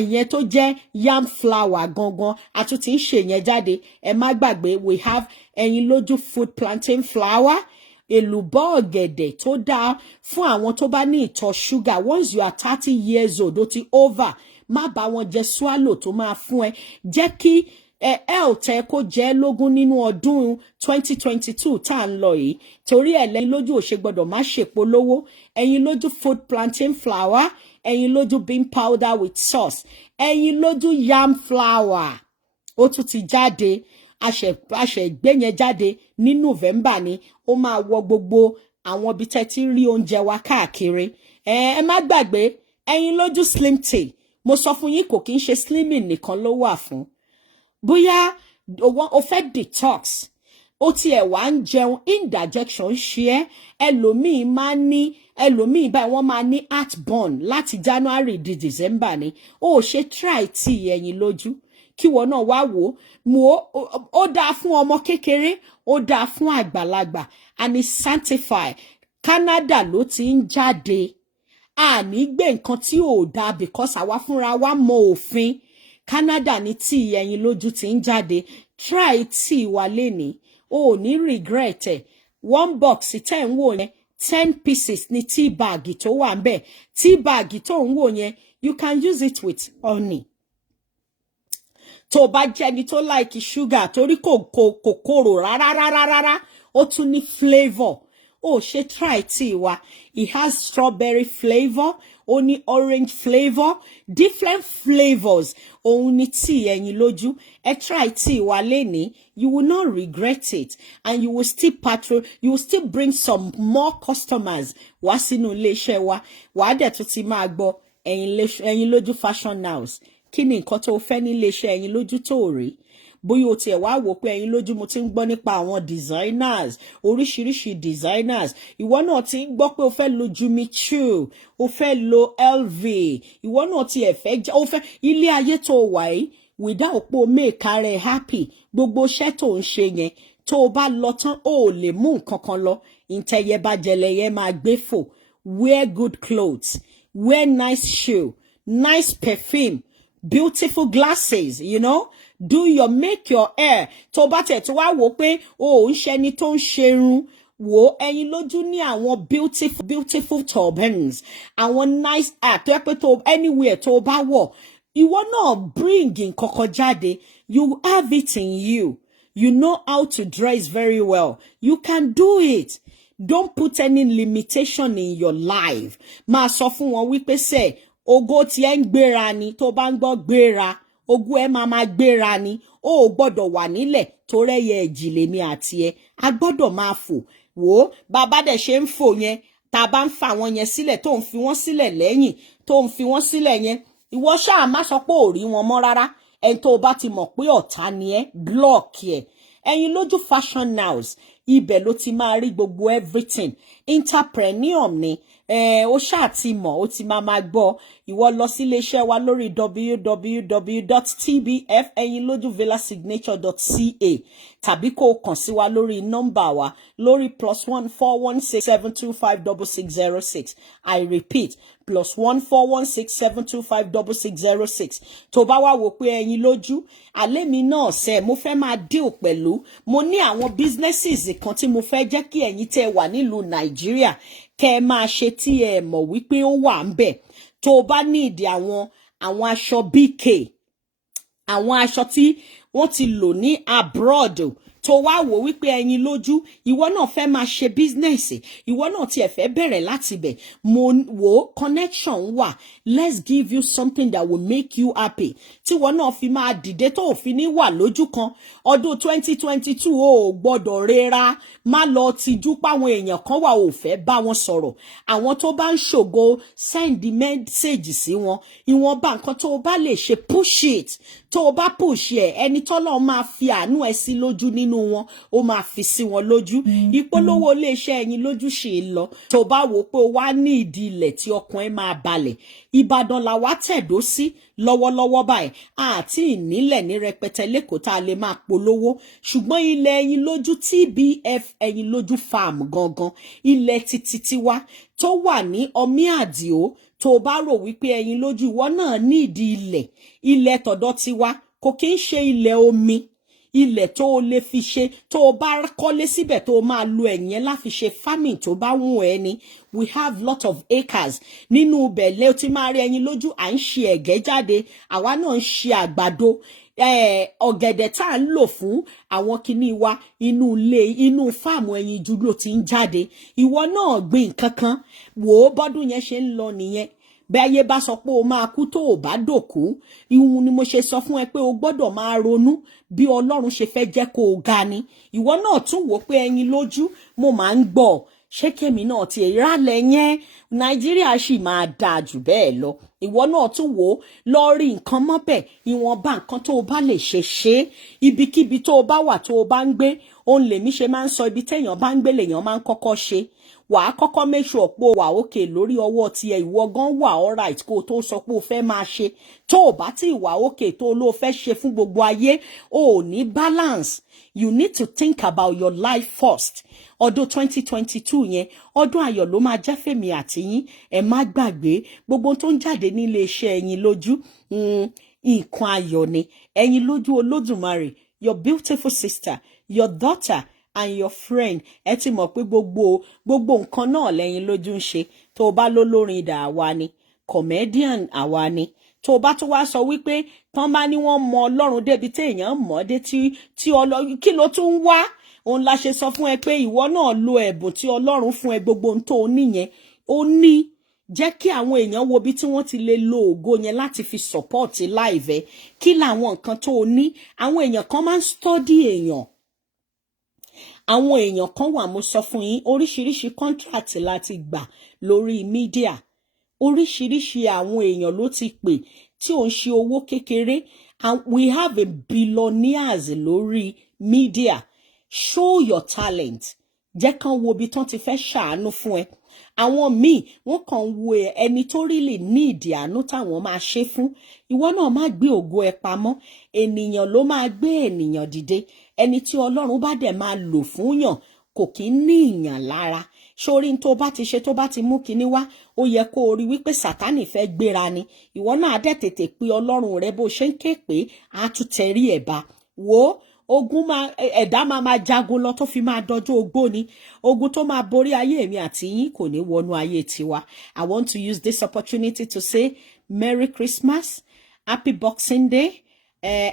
ìyẹn tó jẹ́ yam flour gangan a tún ti ń ṣe yẹn jáde ẹ má gbàgbé we have Eyinloju food plantain flour èlùbọ́ ọ̀gẹ̀dẹ̀ tó dáa fún àwọn tó bá ní ìtọ̀ ṣúgà once you are 30 years old ó ti over má bá wọn jẹ swallow tó máa fún ẹ jẹ́ kí health ẹ kó jẹ́ lógún nínú ọdún 2022 tá à ń lọ yìí torí ẹ̀ Eyinloju ò ṣe gbọ́dọ̀ má ṣèpolówó Eyinloju food plantain flour Eyinloju bean powder with sauce Eyinloju yam flour ó tún ti jáde àṣẹ gbé yẹn jáde ní November ni ó máa wọ gbogbo àwọn ibi tẹ́ ti rí oúnjẹ wa káàkiri ẹ má gbàgbé Eyinloju slim tea mo sọ fún yín kò kí ń ṣe slimming nìkan ló wà fún bóyá o fẹ́ detox ó tiẹ̀ wá ń jẹun indigestion ṣe ẹ́ ẹlòmíì báyìí wọ́n máa ní heartburn láti January di December ni ó ṣe try tea Eyinloju kí wọ́n náà wá wò ó dáa fún ọmọ kékeré ó dáa fún àgbàlagbà and it's sanctified Canada ló ti ń jáde àní gbé nǹkan tí ò dáa because àwa fúnra wa mọ òfin Canada ní tea Eyinloju ti ń jáde try tea wa lénìí o ò ní regret ẹ̀ one box tẹ́ ń wò yẹn 10 pieces ní tea bag tó wà ń bẹ̀ tea bag tó ń wò yẹn you can use it with honey tó bá jẹ́ ẹni tó like sugar torí kò korò rárá ó tún ní flavour ó ṣe try tea wa it has strawberry flavour ó ní orange flavour different flavours òun ni tea Eyinloju ẹ try tea wa lénìí you will not regret it and you will still bring some more customers wá sínú iléeṣẹ́ wa wàá dẹ̀ tún ti máa gbọ́ Eyinloju fashion house kí ni nǹkan tó fẹ́ ní iléeṣẹ́ Eyinloju tó rí bóyá o tiẹ̀ wá wò pé Eyinloju mo ti ń gbọ́ nípa àwọn designers oríṣiríṣi designers ìwọ náà ti ń gbọ́ pé o fẹ́ lo Jimmy Choo o fẹ́ lo LV ìwọ náà tiẹ̀ fẹ́ o fẹ́ ilé ayé tó wà yìí without pé o make ara ẹ happy gbogbo iṣẹ́ tó ń ṣe yẹn tó o bá lọ tán o ò lè mú nǹkan kan lọ ìtẹ̀yẹ bá jẹlẹyẹ máa gbé fò wear good clothes wear nice shoe nice perfume beautiful glasses make your hair tó bá tẹ̀ tó wá wò pé o ò ń ṣẹni tó ń ṣerun wò Eyinloju ní àwọn beautiful turbans àwọn nice hair tó yẹ pé tó anywhere tó bá wọ̀ ìwọ náà bring nǹkan kan jáde you have it in you you know how to dress very well you can do it don't put any limitation in your life máa sọ fún wọn wípé sẹ́ẹ̀ ògo tí ẹ ń gbéra ni tó bá ń gbọ́ gbéra ògo ẹ máa gbéra ni ó gbọ́dọ̀ wà nílẹ̀ tó rẹ́yẹ ìjìnlẹ̀ mi àti ẹ a gbọ́dọ̀ máa fò wò ó bàbá dẹ̀ ṣe ń fò yẹn tá a bá ń fa àwọn yẹn sílẹ̀ tó ń fi wọ́n sílẹ̀ lẹ́yìn tó ń fi wọ́n sílẹ̀ yẹn ìwọ ṣáà má sọ pé ò rí wọn mọ́ rárá ẹni tó bá ti mọ̀ pé ọ̀tá ni ẹ block ẹ Eyinloju fashion house ibẹ̀ ló ti máa rí gbogbo everything entrepreneur ni ó ṣáà ti mọ̀ ó ti máa gbọ́ ìwọ lọ sí iléeṣẹ́ wa lórí www.tbfeyinlojuvillasignature.ca tàbí kó o kàn sí wa lórí nọ́mbà wa lórí +14167256606 I repeat +14167256606 tó bá wá wò pé Eyinloju alẹ́ mi náà ṣe mo fẹ́ máa deal pẹ̀lú mo ní àwọn businesses kan tí mo fẹ́ jẹ́ kí ẹ̀yin tẹ́ wà nílùú Nàìjíríà kẹ́ máa ṣe tí ẹ mọ̀ wípé ó wà ń bẹ̀ tó bá ní ìdí àwọn aṣọ BK àwọn aṣọ tí wọ́n ti lò ní abroad tó wá wò wípé Eyinloju ìwọ náà fẹ́ máa ṣe business ìwọ náà tiẹ̀ fẹ́ bẹ̀rẹ̀ láti bẹ̀ mo wò connection wà let's give you something that will make you happy tí ìwọ náà fi máa dìde tó fi ní wà lójú kan ọdún 2022 o gbọ́dọ̀ rera má lọ tijú páwọn èèyàn kan wà ò fẹ́ bá wọn sọ̀rọ̀ àwọn tó bá ń ṣògo send message sí wọn ìwọ̀nba nǹkan tó bá lè ṣe push it tó bá push ẹ ẹni tọ́lọ́ máa fi àánú ẹ sí lójú nínú nínú wọn ó máa fi sí wọn lójú. Ìpolówó iléeṣẹ́ Eyinloju ṣì ń lọ. Tó bá wò pé o wá ní ìdí ilẹ̀ tí ọkàn ẹ máa balẹ̀, Ìbàdàn la wá tẹ̀dó sí lọ́wọ́lọ́wọ́ báyìí. Àti ìnílẹ̀ ní rẹpẹtẹ lẹ́kọ̀ọ́ tá a lè máa polówó, ṣùgbọ́n ilẹ̀ Eyinloju TBF Eyinloju farm gangan, ilẹ̀ títí tiwa tó wà ní Ọmí Àdìó. Tó bá rò wípé Eyinloju ìwọ náà ní ìdí ilẹ̀ tọ̀dọ̀ tiwa kò kí ń ṣe ilẹ̀ omi, ilẹ̀ tó o lè fi ṣe, tó o bá kọ́lé síbẹ̀ tó o máa lo ẹ̀yẹn láfi ṣe farming tó bá wù ẹ́ ni. We have lot of acres. Nínú bẹ̀lẹ́ o ti máa rí Eyinloju à ń ṣe ẹ̀gẹ́ jáde, àwa náà ń ṣe àgbàdo. Ọ̀gẹ̀dẹ̀ tá à ń lò fún àwọn kinní wa inú ilé inú fáàmù Eyinloju ló ti ń jáde. Ìwọ náà gbìn kankan, wò ó bọ́dún yẹn ṣe ń lọ nìyẹn. Bẹ́ẹ̀ bá sọ pé o máa kú tó o bá dòkú, ìhun ni mo ṣe sọ fún ẹ pé o gbọ́dọ̀ máa ronú bí Ọlọ́run ṣe fẹ́ jẹ́ kó o ga ni. Ìwọ náà tún wò pé Eyinloju mo máa ń gbọ́, ṣé kèmi náà ti ìrálẹ̀ yẹn Nàìjíríà sì máa dáa jù bẹ́ẹ̀ lọ. Ìwọ náà tún wò lọ rí nǹkan mọ́bẹ̀, ìwọ̀nba nǹkan tó o bá lè ṣe. Ibikíbi tó o bá wà tó o bá ń gbé, òun lèmi ṣe máa ń sọ ibi téèyàn bá ń gbé lèèyàn máa ń kọ́kọ́ ṣe. Wà á kọ́kọ́ make sure pé o wà òkè lórí ọwọ́ tiẹ̀, ìwọ gan wà alright kó o tó sọ pé o fẹ́ máa ṣe. Tó o bá ti wà òkè tó o ló fẹ́ ṣe fún gbogbo ayé, o ò ní balance. You need to think about your life first. Ọdún 2022 yẹn, ọdún ayọ̀ ló máa jẹ́ fèmí àti yín. Ẹ má gbàgbé gbogbo tó ń jáde ní iléeṣẹ́ Eyinloju, nǹkan ayọ̀ ni. Eyinloju Olodumare, your beautiful sister, your daughter, and your friend. Ẹ ti mọ̀ pé gbogbo nǹkan náà l'Eyinloju ń ṣe. Tó o bá lólórin ìdá àwa ni, comedian àwa ni. Tó o bá tún wá sọ wípé tán bá ní wọ́n mọ Ọlọ́run débi téèyàn mọ̀ dé tí Ọlọ́run kí ló tún wá? Òun la ṣe sọ fún ẹ pé ìwọ náà lo ẹ̀bùn tí Ọlọ́run fún ẹ, gbogbo ohun tó o níyẹn ó ní. Jẹ́ kí àwọn èèyàn wo bí tí wọ́n ti lè lo ògo yẹn láti fi support live ẹ. Kí làwọn nǹkan tó o ní? Àwọn èèyàn kan máa ń study èèyàn. Àwọn èèyàn kan wà, mo sọ fún yín, oríṣiríṣi contract láti gbà lórí media. Oríṣiríṣi àwọn èèyàn ló ti pè tí ò ń ṣe owó kékeré. And we have a billionaires lórí media. Show your talent. Jẹ́ kán wo bí tán ti fẹ́ ṣàánú fún ẹ. Àwọn míì wọ́n kàn wo ẹni tó really need àánú táwọn máa ṣe fún. Ìwọ náà má gbé ògo ẹ pamọ́. Ènìyàn ló máa gbé ènìyàn dìde. Ẹni tí Ọlọ́run bá dẹ̀ máa lò fún yàn kò kí ń ní ìyàn lára. Sórí tó bá ti ṣe tó bá ti mú kinní wá, ó yẹ kó o rí wípé Sátánì fẹ́ gbéra ni. Ìwọ náà dẹ̀ tètè pé Ọlọ́run rẹ bó ṣe ń ké pé á tún tẹrí ẹ̀ bá. Wò ó, ogun ẹ̀dá máa jagun lọ tó fi máa dọjọ́ ogbó ni. Ogun tó máa borí ayé mi àti yín kò ní wọnú ayé tiwa. I want to use this opportunity to say Merry Christmas, Happy Boxing Day,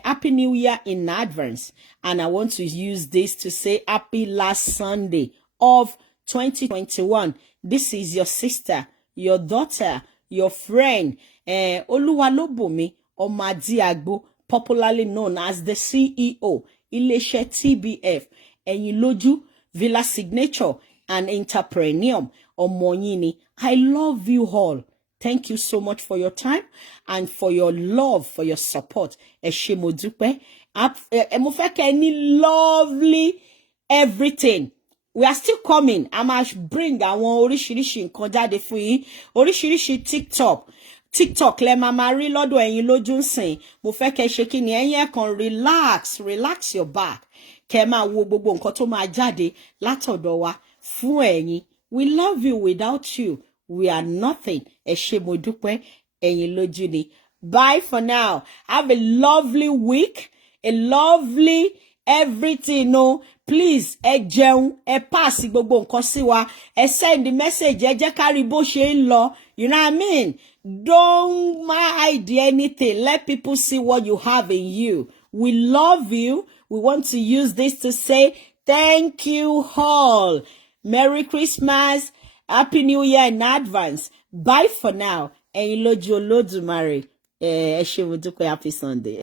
Happy New Year in advance. And I want to use this to say Happy last Sunday of 2021. This is your sister, your daughter, your friend, Oluwalobumi Omadiagbo, popularly known as the CEO, Iléeṣẹ́ TBF, Eyinloju, Villa Signature, and Entrepreneur, Omoyini. I love you all. Thank you so much for your time and for your love, for your support. Ẹ ṣé mo dúpẹ́. Mo fẹ́ kẹ́ ní lovely everything. We are still coming. I must bring àwọn oríṣiríṣi nǹkan jáde fún yín. Oríṣiríṣi TikTok lẹ máa rí lọ́dọ̀ Eyinloju nsìn. Mo fẹ́ kẹ́ ṣe kí ni ẹ̀yin ẹ kàn relax your back. Kẹ́ máa wo gbogbo nǹkan tó máa jáde látọ̀dọ̀ wa fún ẹ̀yin. We love you. Without you, we are nothing. Ẹ ṣé mo dúpẹ́. Eyinloju ni. Bye for now. Have a lovely week. A lovely everything. No, please, ẹ jẹun, ẹ pass gbogbo nǹkan sí wa. Ẹ send the message, ẹ jẹ́ ká rí bó ṣe ń lọ. You know what I mean? Don't hide anything. Let people see what you have in you. We love you. We want to use this to say thank you all. Merry Christmas. Happy New Year in advance. Bye for now. Eyinloju Olodumare. Ẹ ṣé mo dúpẹ́, happy Sunday.